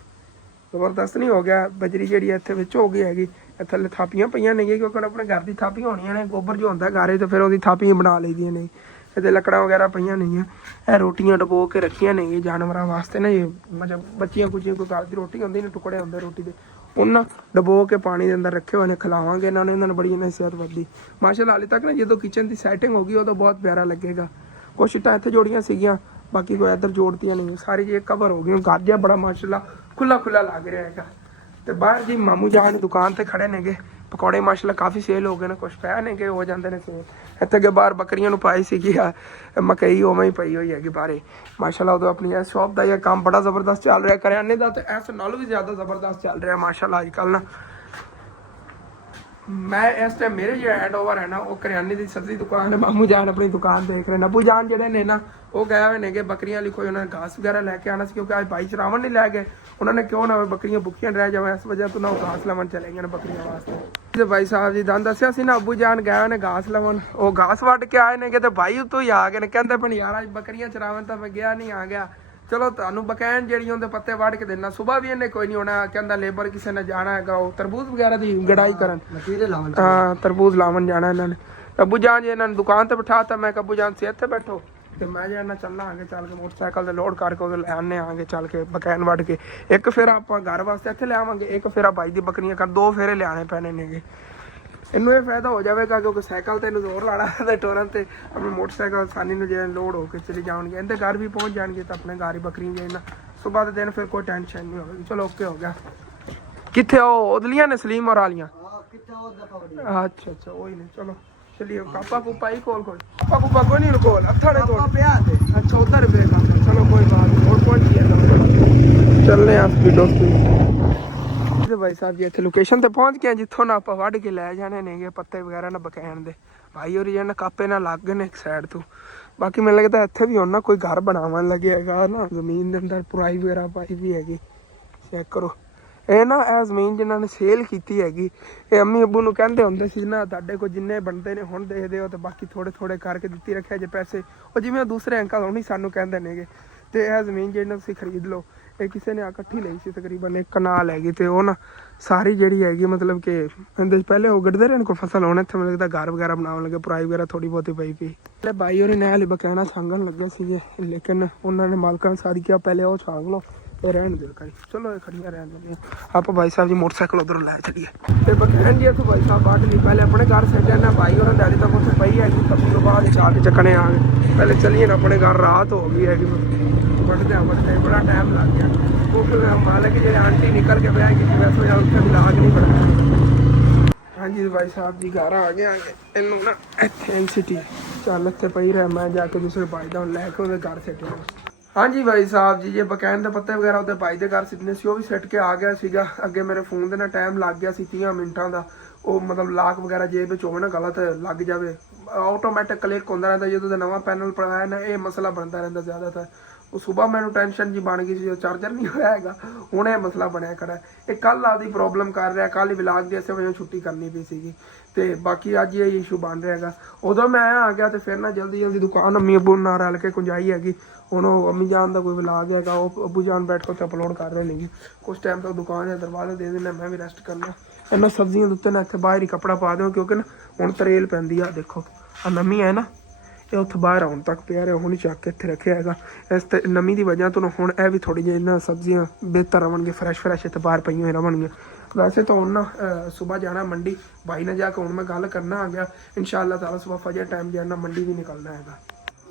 ਜ਼ਬਰਦਸਤ ਨਹੀਂ ਹੋ ਗਿਆ ਬਜਰੀ ਜਿਹੜੀ ਇੱਥੇ ਵਿੱਚ ਹੋ ਗਈ ਹੈਗੀ ਥੱਲੇ ਥਾਪੀਆਂ ਪਈਆਂ ਨੇਗੀਆਂ ਕਿਉਂਕਿ ਆਪਣੇ ਘਰ ਦੀ ਥਾਪੀਆਂ ਹੋਣੀਆਂ ਨੇ ਗੋਬਰ ਜੋ ਹੁੰਦਾ ਗਾਰੇ ਤੇ ਫਿਰ ਉਹਦੀ ਥਾਪੀਆਂ ਬਣਾ ਲਈਦੀਆਂ ਨੇ ਇਹਦੇ ਲੱਕੜਾਂ ਵਗੈਰਾ ਪਈਆਂ ਨੇਗੀਆਂ ਇਹ ਰੋਟੀਆਂ ਡਬੋ ਕੇ ਰੱਖੀਆਂ ਨੇਗੀਆਂ ਜਾਨਵਰਾਂ ਵਾਸਤੇ ਨਾ ਇਹ ਮਤਲਬ ਬੱਚੀਆਂ ਕੁੱਚੀਆਂ ਕੋਈ ਘਰ ਦੀ ਰੋਟੀ ਹੁੰਦੀ ਨੇ ਟੁਕੜੇ ਹੁੰਦੇ ਰੋਟੀ ਦੇ ਉਹਨਾਂ ਡਬੋ ਕੇ ਪਾਣੀ ਦੇ ਅੰਦਰ ਰੱਖੇ ਹੋਏ ਨੇ ਖਿਲਾਵਾਂਗੇ ਇਹਨਾਂ ਨੂੰ ਬੜੀ ਸਿਹਤ ਵੱਧਦੀ ਮਾਸ਼ਾਅੱਲਾ ਹਾਲੇ ਤੱਕ ਨਾ ਜਦੋਂ ਕਿਚਨ ਦੀ ਸੈਟਿੰਗ ਹੋ ਗਈ ਉਦੋਂ ਬਹੁਤ ਪਿਆਰਾ ਲੱਗੇਗਾ ਕੁਛ ਇੱਟਾਂ ਇੱਥੇ ਜੋੜੀਆਂ ਸੀਗੀਆਂ ਬਾਕੀ ਕੋਈ ਇੱਧਰ ਜੋੜਤੀਆਂ ਨਹੀਂ ਸਾਰੀ ਜੀ ਕਵਰ ਹੋ ਗਈ ਘਰ ਜਿਹਾ ਬੜਾ ਮਾਸ਼ਾਅੱਲਾ ਖੁੱਲਾ ਲੱਗ ਰਿਹਾ ਹੈਗਾ ਤੇ ਬਾਹਰ ਜੀ ਮਾਮੂ ਜਾਨ ਦੁਕਾਨ ਤੇ ਖੜੇ ਨੇਗੇ ਪਕੌੜੇ ਮਾਸ਼ਾਅੱਲਾ ਕਾਫੀ ਸੇਲ ਹੋ ਗਏ ਨੇ ਕੁਛ ਪੈ ਨੇਗੇ ਹੋ ਜਾਂਦੇ ਨੇ ਸੇਲ ਇੱਥੇ ਅੱਗੇ ਬਾਹਰ ਬੱਕਰੀਆਂ ਨੂੰ ਪਾਈ ਸੀਗੀ ਮਕਈ ਉਵੇਂ ਹੀ ਪਈ ਹੋਈ ਹੈਗੀ ਬਾਹਰੇ ਮਾਸ਼ਾਅੱਲਾ ਉਦੋਂ ਆਪਣੀ ਇਸ ਸ਼ੌਪ ਦਾ ਇਹ ਕੰਮ ਬੜਾ ਜ਼ਬਰਦਸਤ ਚੱਲ ਰਿਹਾ ਕਰਿਆਨੇ ਦਾ ਤੇ ਇਸ ਨਾਲੋਂ ਵੀ ਜ਼ਿਆਦਾ ਜ਼ਬਰਦਸਤ ਚੱਲ ਰਿਹਾ ਮਾਸ਼ਾਅੱਲਾ ਅੱਜ ਕੱਲ੍ਹ ਨਾ ਮੈਂ ਇਸ ਟਾਈਮ ਮੇਰੇ ਜਿਹੜਾ ਹੈਂਡ ਓਵਰ ਹੈ ਨਾ ਉਹ ਕਰਿਆਨੇ ਦੀ ਸਬਜ਼ੀ ਦੁਕਾਨ ਹੈ ਮਾਮੂ ਜਾਨ ਆਪਣੀ ਦੁਕਾਨ ਦੇਖ ਰਹੇ ਨੇ ਅੱਬੂ ਜਾਨ ਜਿਹੜੇ ਨੇ ਨਾ ਉਹ ਗਏ ਹੋਏ ਨੇਗੇ ਬੱਕਰੀਆਂ ਲਈ ਕੋਈ ਉਹਨਾਂ ਨੇ ਘਾਸ ਵਗੈਰਾ ਲੈ ਕੇ ਆਉਣਾ ਸੀ ਕਿਉਂਕਿ ਅੱਜ ਭਾਈ ਸ਼ਰਾਵਣ ਨਹੀਂ ਲੈ ਗਏ ਉਹਨਾਂ ਨੇ ਕਿਉਂ ਨਾ ਬੱਕਰੀਆਂ ਭੁੱਖੀਆਂ ਰਹਿ ਜਾਵੇ ਇਸ ਵਜ੍ਹਾ ਤੋਂ ਨਾ ਉਹ ਘਾਸ ਲਵਣ ਚਲੇ ਗਏ ਨੇ ਬੱਕਰੀਆਂ ਵਾਸਤੇ ਤੇ ਭਾਈ ਸਾਹਿਬ ਜੀ ਤੁਹਾਨੂੰ ਦੱਸਿਆ ਸੀ ਨਾ ਅੱਬੂ ਜਾਨ ਗਏ ਹੋਏ ਨੇ ਘਾਸ ਲਵਣ ਉਹ ਘਾਸ ਵੱਢ ਕੇ ਆਏ ਨੇਗੇ ਤੇ ਭਾਈ ਉੱਤੋਂ ਹੀ ਆ ਗਏ ਨੇ ਕਹਿੰਦੇ ਭਣ ਯਾਰ ਅੱਜ ਬੱਕਰੀਆਂ ਚਰਾਵਣ ਤਾਂ ਮੈਂ ਗਿਆ ਨਹੀਂ ਆ ਗਿਆ ਚਲੋ ਤੁਹਾਨੂੰ ਬਕੈਨ ਜਿਹੜੀ ਉਹਦੇ ਪੱਤੇ ਵੱਢ ਕੇ ਦੇਣਾ ਸਵੇਰ ਵੀ ਇਹਨੇ ਕੋਈ ਨਹੀਂ ਹੋਣਾ ਕਹਿੰਦਾ ਲੇਬਰ ਕਿਸੇ ਨੇ ਜਾਣਾ ਹੈਗਾ ਉਹ ਤਰਬੂਜ਼ ਵਗੈਰਾ ਦੀ ਗੜਾਈ ਕਰਨ ਹਾਂ ਤਰਬੂਜ਼ ਲਾਵਣ ਜਾਣਾ ਇਹਨਾਂ ਨੇ ਅੱਬੂ ਜਾਨ ਜੀ ਇਹਨਾਂ ਨੇ ਦੁਕਾਨ ਤੇ ਬਿਠਾਤਾ ਮੈਂ ਅੱਬੂ ਜਾਨ ਸੇ ਇੱਥੇ ਬੈਠੋ ਤੇ ਮੈਂ ਜੇ ਇਹਨਾਂ ਚੱਲਣਾ ਆਗੇ ਚੱਲ ਕੇ ਮੋਟਰਸਾਈਕਲ ਤੇ ਲੋਡ ਕਰਕੇ ਉਹਦੇ ਲੈ ਆਨੇ ਆਗੇ ਚੱਲ ਕੇ ਬਕੈਨ ਵੱਢ ਕੇ ਇੱਕ ਫੇਰ ਆਪਾਂ ਘਰ ਵਾਸਤੇ ਇੱਥੇ ਲੈ ਆਵਾਂਗੇ ਇੱਕ ਫੇਰ ਭਾਈ ਦੀ ਬੱਕਰੀਆਂ ਕਰ 2 ਫੇਰੇ ਲਿਆਣੇ ਪੈਣੇ ਨੇਗੇ ਇਹਨੂੰ ਇਹ ਫਾਇਦਾ ਹੋ ਜਾਵੇਗਾ ਕਿਉਂਕਿ ਸਾਈਕਲ ਤੇ ਇਹਨੂੰ ਜ਼ੋਰ ਲਾਣਾ ਤੇ ਟੋਰਨ ਤੇ ਆਪਣੇ ਮੋਟਰਸਾਈਕਲ ਆਸਾਨੀ ਨੂੰ ਜੇ ਲੋਡ ਹੋ ਕੇ ਚਲੇ ਜਾਣਗੇ ਇਹਦੇ ਘਰ ਵੀ ਪਹੁੰਚ ਜਾਣਗੇ ਤਾਂ ਆਪਣੇ ਘਰ ਹੀ ਬੱਕਰੀਆਂ ਜਾਣਾ ਸਵੇਰ ਦੇ ਦਿਨ ਫਿਰ ਕੋਈ ਟੈਨਸ਼ਨ ਨਹੀਂ ਹੋਵੇਗੀ ਚਲੋ ਓਕੇ ਹੋ ਗਿਆ ਕਿੱਥੇ ਉਹ ਉਦਲੀਆਂ ਨੇ ਸਲੀਮ ਔਰ ਆਲੀਆਂ ਅੱਛਾ ਉਹੀ ਨੇ ਚਲੋ चलिए कापा कुपा ही कोल कापा कुपा कोई नहीं कोल अथाड़े कोल अच्छा उधर बेगा चलो कोई बात नहीं और पहुंच चल रहे हैं स्पीडो से भाई साहब जी इतने लोकेशन ਤੇ ਪਹੁੰਚ ਗਏ ਜਿੱਥੋਂ ਨਾ ਆਪਾਂ ਵੱਢ ਕੇ ਲੈ ਜਾਣੇ ਨੇਗੇ ਪੱਤੇ ਵਗੈਰਾ ਨਾ ਬਕੈਣ ਦੇ ਭਾਈ ਹੋਰੀ ਜਨ ਕਾਪੇ ਨਾਲ ਲੱਗ ਗਏ ਨੇ ਇੱਕ ਸਾਈਡ ਤੋਂ ਬਾਕੀ ਮੈਨੂੰ ਲੱਗਦਾ ਇੱਥੇ ਵੀ ਹੁਣ ਨਾ ਕੋਈ ਘਰ ਬਣਾਉਣ ਲੱਗਿਆ ਹੈਗਾ ਨਾ ਜ਼ਮੀਨ ਦੇ ਅੰਦਰ ਪੁਰਾਈ ਵਗੈਰਾ ਪਾਈ ਵੀ ਹੈਗੀ ਚੈੱਕ ਕਰੋ ਇਹ ਨਾ ਇਹ ਜ਼ਮੀਨ ਜਿਨ੍ਹਾਂ ਨੇ ਸੇਲ ਕੀਤੀ ਹੈਗੀ ਇਹ ਅੰਮੀ ਅੱਬੂ ਨੂੰ ਕਹਿੰਦੇ ਹੁੰਦੇ ਸੀ ਨਾ ਤੁਹਾਡੇ ਕੋਲ ਜਿੰਨੇ ਬਣਦੇ ਨੇ ਹੁਣ ਦੇਖਦੇ ਹੋ ਤੇ ਬਾਕੀ ਥੋੜੇ ਕਰਕੇ ਦਿੱਤੀ ਰੱਖਿਆ ਜੇ ਪੈਸੇ ਉਹ ਜਿਵੇਂ ਦੂਸਰੇ ਅੰਕਲ ਹੁਣ ਹੀ ਸਾਨੂੰ ਕਹਿੰਦੇ ਨੇਗੇ ਤੇ ਇਹ ਜ਼ਮੀਨ ਜਿਹੜੀ ਤੁਸੀਂ ਖਰੀਦ ਲਓ ਇਹ ਕਿਸੇ ਨੇ ਇਕੱਠੀ ਲਈ ਸੀ ਤਕਰੀਬਨ 1 ਕਨਾਲ ਹੈਗੀ ਤੇ ਉਹ ਨਾ ਸਾਰੀ ਜਿਹੜੀ ਹੈਗੀ ਮਤਲਬ ਕਿ ਇਹਦੇ ਪਹਿਲੇ ਉਹ ਗੱਡਦੇ ਰਹੇ ਕੋਈ ਫਸਲ ਹੋਣਾ ਇੱਥੇ ਮਤਲਬ ਘਰ ਵਗੈਰਾ ਬਣਾਉਣ ਲੱਗੇ ਪੁਰਾਈ ਵਗੈਰਾ ਥੋੜੀ ਬਹੁਤੀ ਪਈ ਤੇ ਬਾਈ ਹੋਰੀ ਨੇ ਹਲੇ ਬਕਾਇਨਾ ਸੰਗਣ ਲੱਗੇ ਸੀਗੇ ਲੇਕਿਨ ਉਹਨਾਂ ਨੇ ਮਾਲਕਾਂ ਸਾਰੀ ਕਿਹਾ ਪਹਿਲੇ ਉਹ ਛਾਂਗ ਲਓ ਰਹਿਣ ਦਿਓ ਕਰੀ ਚਲੋ ਇਹ ਖੜੀਆਂ ਰਹਿਣ ਦਿੰਦੇ ਆਪਾਂ ਭਾਈ ਸਾਹਿਬ ਜੀ ਮੋਟਰਸਾਈਕਲ ਉਧਰੋਂ ਲੈ ਚਲੀਏ ਤੇ ਬਕੈਨ ਜੀ ਇੱਥੋਂ ਭਾਈ ਸਾਹਿਬ ਬਾਅਦ ਨਹੀਂ ਪਹਿਲੇ ਆਪਣੇ ਘਰ ਸੈਟਿਆ ਨਾ ਭਾਈ ਉਹਨਾਂ ਡੈਡੀ ਤਾਂ ਉੱਥੇ ਪਈ ਹੈਗੀ ਸਭ ਤੋਂ ਬਾਅਦ ਜਾ ਕੇ ਚੱਕਣੇ ਆ ਗਏ ਪਹਿਲੇ ਚਲੀਏ ਨਾ ਆਪਣੇ ਘਰ ਰਾਤ ਹੋ ਗਈ ਹੈਗੀ ਵੱਢਦੇ ਬੜਾ ਟਾਈਮ ਲੱਗ ਗਿਆ ਉਹ ਫਿਰ ਮਾਲਕ ਜਿਹੜੇ ਆਂਟੀ ਨਿਕਲ ਕੇ ਬਹਿ ਗਈ ਵੈਸੇ ਜਾਂ ਉੱਥੇ ਇਲਾਜ ਨਹੀਂ ਬਣਾਇਆ ਹਾਂਜੀ ਭਾਈ ਸਾਹਿਬ ਜੀ ਘਰ ਆ ਗਏ ਇਹਨੂੰ ਨਾ ਇੱਥੇ ਐਨਸੀਟੀ ਚੱਲ ਇੱਥੇ ਪਈ ਰਹਿ ਮੈਂ ਜਾ ਕੇ ਦੂਸਰੇ ਭਾਈ ਦਾ ਲੈ ਕੇ ਉਹਦੇ ਘਰ ਸੈਟ ਹਾਂਜੀ ਭਾਈ ਸਾਹਿਬ ਜੀ ਜੇ ਬਕੈਨ ਦੇ ਪੱਤੇ ਵਗੈਰਾ ਉਹਦੇ ਭਾਈ ਦੇ ਘਰ ਸਿੱਟਨੇ ਸੀ ਉਹ ਵੀ ਸਿੱਟ ਕੇ ਆ ਗਿਆ ਸੀਗਾ ਅੱਗੇ ਮੇਰੇ ਫੋਨ ਦੇ ਨਾਲ ਟਾਈਮ ਲੱਗ ਗਿਆ ਸੀ 30 ਮਿੰਟਾਂ ਦਾ ਉਹ ਮਤਲਬ ਲਾਕ ਵਗੈਰਾ ਜੇ ਵਿੱਚ ਹੋਵੇ ਨਾ ਗਲਤ ਲੱਗ ਜਾਵੇ ਆਟੋਮੈਟਿਕ ਕਲਿੱਕ ਹੁੰਦਾ ਰਹਿੰਦਾ ਜਦੋਂ ਦਾ ਨਵਾਂ ਪੈਨਲ ਪਵਾਇਆ ਨਾ ਇਹ ਮਸਲਾ ਬਣਦਾ ਰਹਿੰਦਾ ਜ਼ਿਆਦਾਤਰ ਉਹ ਸਵੇਰ ਮੈਨੂੰ ਟੈਨਸ਼ਨ ਜੀ ਬਣ ਗਈ ਸੀ ਜੋ ਚਾਰਜਰ ਨਹੀਂ ਹੋਇਆ ਹੈਗਾ ਹੁਣ ਇਹ ਮਸਲਾ ਬਣਿਆ ਖੜਾ ਇਹ ਕੱਲ ਆਦੀ ਪ੍ਰੋਬਲਮ ਕਰ ਰਿਹਾ ਕੱਲ ਹੀ ਵਿਲਾਗ ਦੀ ਇਸੇ ਵਜ੍ਹਾ ਛੁੱਟੀ ਕਰਨੀ ਪਈ ਸੀਗੀ ਤੇ ਬਾਕੀ ਅੱਜ ਇਹ ਇਸ਼ੂ ਬਣ ਰਿਹਾ ਹੈਗਾ ਉਦੋਂ ਮੈਂ ਆ ਗਿਆ ਤੇ ਫਿਰ ਨਾ ਜਲਦੀ ਦੁਕਾਨ ਅੰਮੀ ਅੱਬੂ ਨਾਲ ਰਲ ਕੇ ਕੁੰਜਾਈ ਹੈਗੀ ਹੁਣ ਉਹ ਅੰਮੀ ਜਾਨ ਦਾ ਕੋਈ ਵਿਲਾਗ ਹੈਗਾ ਉਹ ਅੱਬੂ ਜਾਨ ਬੈਠ ਕੇ ਅਪਲੋਡ ਕਰ ਰਹੇ ਨੇਗੇ ਕੁਛ ਟਾਈਮ ਤੱਕ ਦੁਕਾਨ ਦੇ ਦਰਵਾਜ਼ੇ ਦੇ ਦੇਣਾ ਮੈਂ ਵੀ ਰੈਸਟ ਕਰਨਾ ਇਹਨਾਂ ਸਬਜ਼ੀਆਂ ਦੇ ਉੱਤੇ ਨਾ ਇੱਥੇ ਬਾਹਰ ਹੀ ਕੱਪੜਾ ਪਾ ਦਿਓ ਕਿਉਂਕਿ ਨਾ ਹੁਣ ਤਰੇਲ ਪੈਂਦੀ ਆ ਦੇਖੋ ਆ ਨਮੀ ਹੈ ਨਾ ਇਹ ਉੱਥੇ ਬਾਹਰ ਆਉਣ ਤੱਕ ਪਿਆ ਰਿਹਾ ਹੁਣ ਚੱਕ ਕੇ ਇੱਥੇ ਰੱਖਿਆ ਹੈਗਾ ਇਸ ਤੇ ਨਮੀ ਦੀ ਵਜ੍ਹਾ ਤੋਂ ਹੁਣ ਇਹ ਵੀ ਥੋੜੀ ਜਿਹੀ ਇਹਨਾਂ ਸਬਜ਼ੀਆਂ ਬਿਹਤਰ ਰਵਣਗੇ ਫਰੈਸ਼ ਇੱਥੇ ਬਾਹਰ ਪਈਆਂ ਹੋਈਆਂ ਰਵਣਗੀਆਂ ਵੈਸੇ ਤਾਂ ਹੁਣ ਨਾ ਸੁਬਾਹ ਜਾਣਾ ਮੰਡੀ ਭਾਈ ਨਾਲ ਜਾ ਕੇ ਹੁਣ ਮੈਂ ਗੱਲ ਕਰਨਾ ਆ ਗਿਆ ਇਨਸ਼ਾਅੱਲਾ ਤਾਲਾ ਸੁਬਾਹ ਫਜਰ ਟਾਈਮ ਜਾਣਾ ਮੰਡੀ ਵੀ ਨਿਕਲਣਾ ਹੈਗਾ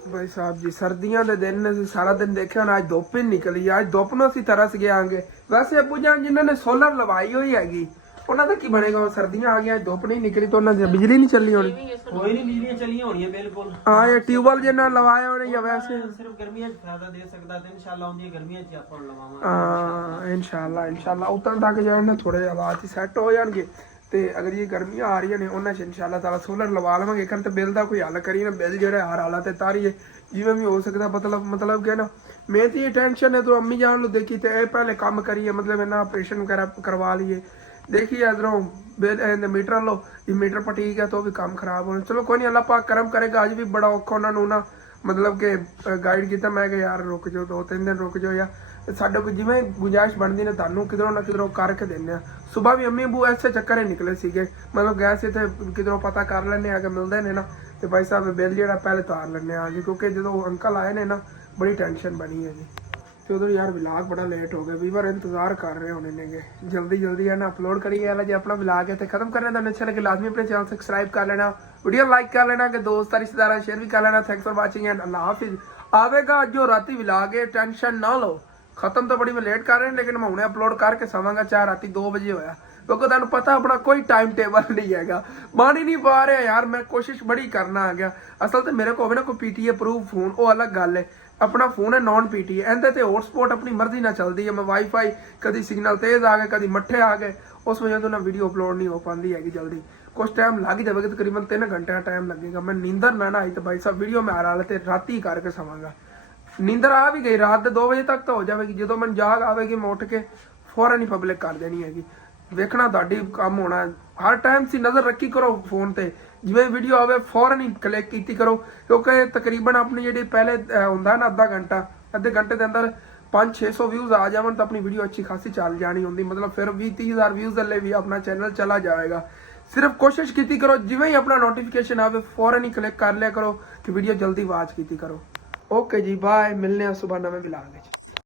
भाई साहब जी सर्दियों के दिन ने सारा दिन देखे होना, आज धुप ही निकली, आज धुप ਨੂੰ ਅਸੀਂ ਤਰਸ ਗਏ ਆਂਗੇ। ਵੈਸੇ ਅੱਬੂ ਜਾਨ ਜਿਨ੍ਹਾਂ ਨੇ ਸੋਲਰ ਲਵਾਈ ਹੋਈ ਹੈਗੀ ਉਹਨਾਂ ਦਾ ਕੀ ਬਣੇਗਾ? ਹੁਣ ਸਰਦੀਆਂ ਆ ਗਈਆਂ, ਅੱਜ ਧੁੱਪ ਨਹੀਂ ਨਿਕਲੀ ਤਾਂ ਉਹਨਾਂ ਦੀ ਬਿਜਲੀ ਨਹੀਂ ਚੱਲਣੀ ਹੋਣੀ। ਕੋਈ ਨਹੀਂ, ਬਿਜਲੀਆਂ ਚੱਲੀਆਂ ਹੋਣੀਆਂ ਬਿਲਕੁਲ। ਹਾਂ ਇਹ ਟਿਊਬਵੈਲ ਜਿੰਨਾ ਲਵਾਇਆ ਹੋਣਾ ਜਾਂ ਵੈਸੇ ਸਿਰਫ ਗਰਮੀਆਂ 'ਚ ਫਾਇਦਾ ਦੇ ਸਕਦਾ ਤੇ ਇਨਸ਼ਾਅੱਲਾ ਆਉਂਦੀਆਂ ਗਰਮੀਆਂ 'ਚ ਆਪਾਂ ਲਵਾਵਾਂਗੇ। ਹਾਂ ਇਨਸ਼ਾਅੱਲਾ ਉਤਨ ਤੱਕ ਜਾਣ ਥੋੜੇ ਜਿਹਾ ਬਾਅਦ ਹੀ ਸੈੱਟ ਹੋ ਜਾਣਗੇ ਤੇ ਅਗਰ ਇਹ ਗਰਮੀਆਂ ਆ ਰਹੀਆਂ ਨੇ ਉਹਨਾਂ 'ਚ ਇਨਸ਼ਾਅੱਲਾ ਤਾਲਾ ਸੋਲਰ ਲਵਾ ਲਵਾਂਗੇ। ਇੱਕ ਤੇ ਬਿੱਲ ਦਾ ਕੋਈ ਹੱਲ ਕਰੀ ਨਾ, ਬਿੱਲ ਜਿਹੜੇ ਹਰ ਹਾਲਤ ਤੇ ਤਾਰੀਏ ਜਿਵੇਂ ਵੀ ਹੋ ਸਕਦਾ। ਮਤਲਬ ਕਿ ਨਾ ਮੈਂ ਤੇ ਇਹ ਟੈਨਸ਼ਨ है तो अम्मी जान लो देखी तो ये पहले काम करिए, मतलब ना ऑपरेशन वगैरह करवा लिए। देखिए इधरों मीटर लो, ये मीटर पर ठीक है तो भी काम खराब होने। चलो कोई नहीं, अल्लाह पाक करम करेगा। अज भी बड़ा औखा उन्होंने ना मतलब कि गाइड किया। मैं कि यार रुक जाओ, 2-3 दिन रुक जाओ, या साडे को जिवें गुंजाइश बनती ने तुहानू किधरों ना किधरों करके देने। सुबह भी अम्मी अबू ऐसे चक्कर ही निकले सीगे, मतलब गैस इतने किधरों पता कर लेने आगे मिलते हैं ना तो भाई साहब बिल जो पहले तार लेने आ गए, क्योंकि जो अंकल आए ने ना बड़ी टेंशन बनी है जी। तो उधर यार व्लॉग बड़ा लेट हो गया, भी बार इंतजार कर रहे होने ने, जल्दी है ना अपलोड करिए वाला जी अपना व्लॉग है तो खत्म करने का। अच्छा लगे लाजमी अपने चैनल सब्सक्राइब कर लेना, वीडियो लाइक कर लेना, कि दोस्त रिश्तेदार शेयर भी कर लेना। थैंक्स फॉर वाचिंग एंड अल्लाह हाफिज। आवेगा जो राती व्लॉग है टेंशन ना लो, खत्म तो बड़ी मैं लेट कर रहे हैं लेकिन मैं हुणे अपलोड करके सवांगा, चाहे राती 2 बजे होया, क्योंकि तुहानू पता अपना कोई टाइम टेबल नहीं हैगा, बन ही नहीं पा रहा यार। मैं कोशिश बड़ी करना आ गया। असल तो मेरे को होवे ना कोई पीटीए प्रूफ फोन, वो अलग गल है। अपना फोन है नॉन पीटीए, इहदे ते हॉटस्पॉट अपनी मर्जी ना चलती है। मैं वाईफाई कभी सिग्नल तेज आ गए, कभी मट्ठे आ गए, उस वजह तो ना वीडियो अपलोड नहीं हो पाती है जल्दी। कुछ टाइम लग जाएगा, तकरीबन 3 घंटे का टाइम लगेगा। मैं नींदर ना आई तो भाई साहब वीडियो मैं हर हालत राती ही करके सवांगा। नींदर आ भी गई रात 2 बजे तक तो हो जाएगी, जो मैं जाग आएगी मैं उठ के फौरन ही पब्लिक कर देनी हैगी। वेखना तुहाडी काम होना, हर टाइम सी नज़र रखी करो फोन ते, जिवें वीडियो आवे फौरन ही क्लिक कीती करो, क्योंकि तकरीबन अपनी जी पहले होंदा ना अद्धे घंटे के अंदर 500-600 व्यूज़ आ जावन तो अपनी वीडियो अच्छी खासी चल जानी होंदी, मतलब फिर 20-30 हज़ार व्यूज़ ले भी अपना चैनल चला जाएगा। सिर्फ कोशिश कीती करो जिवें ही अपना नोटिफिकेशन आवे फौरन ही क्लिक कर लिया करो कि वीडियो जल्दी वाच कीती करो। ओके जी बाय, मिलने सुबह नवे व्लॉग।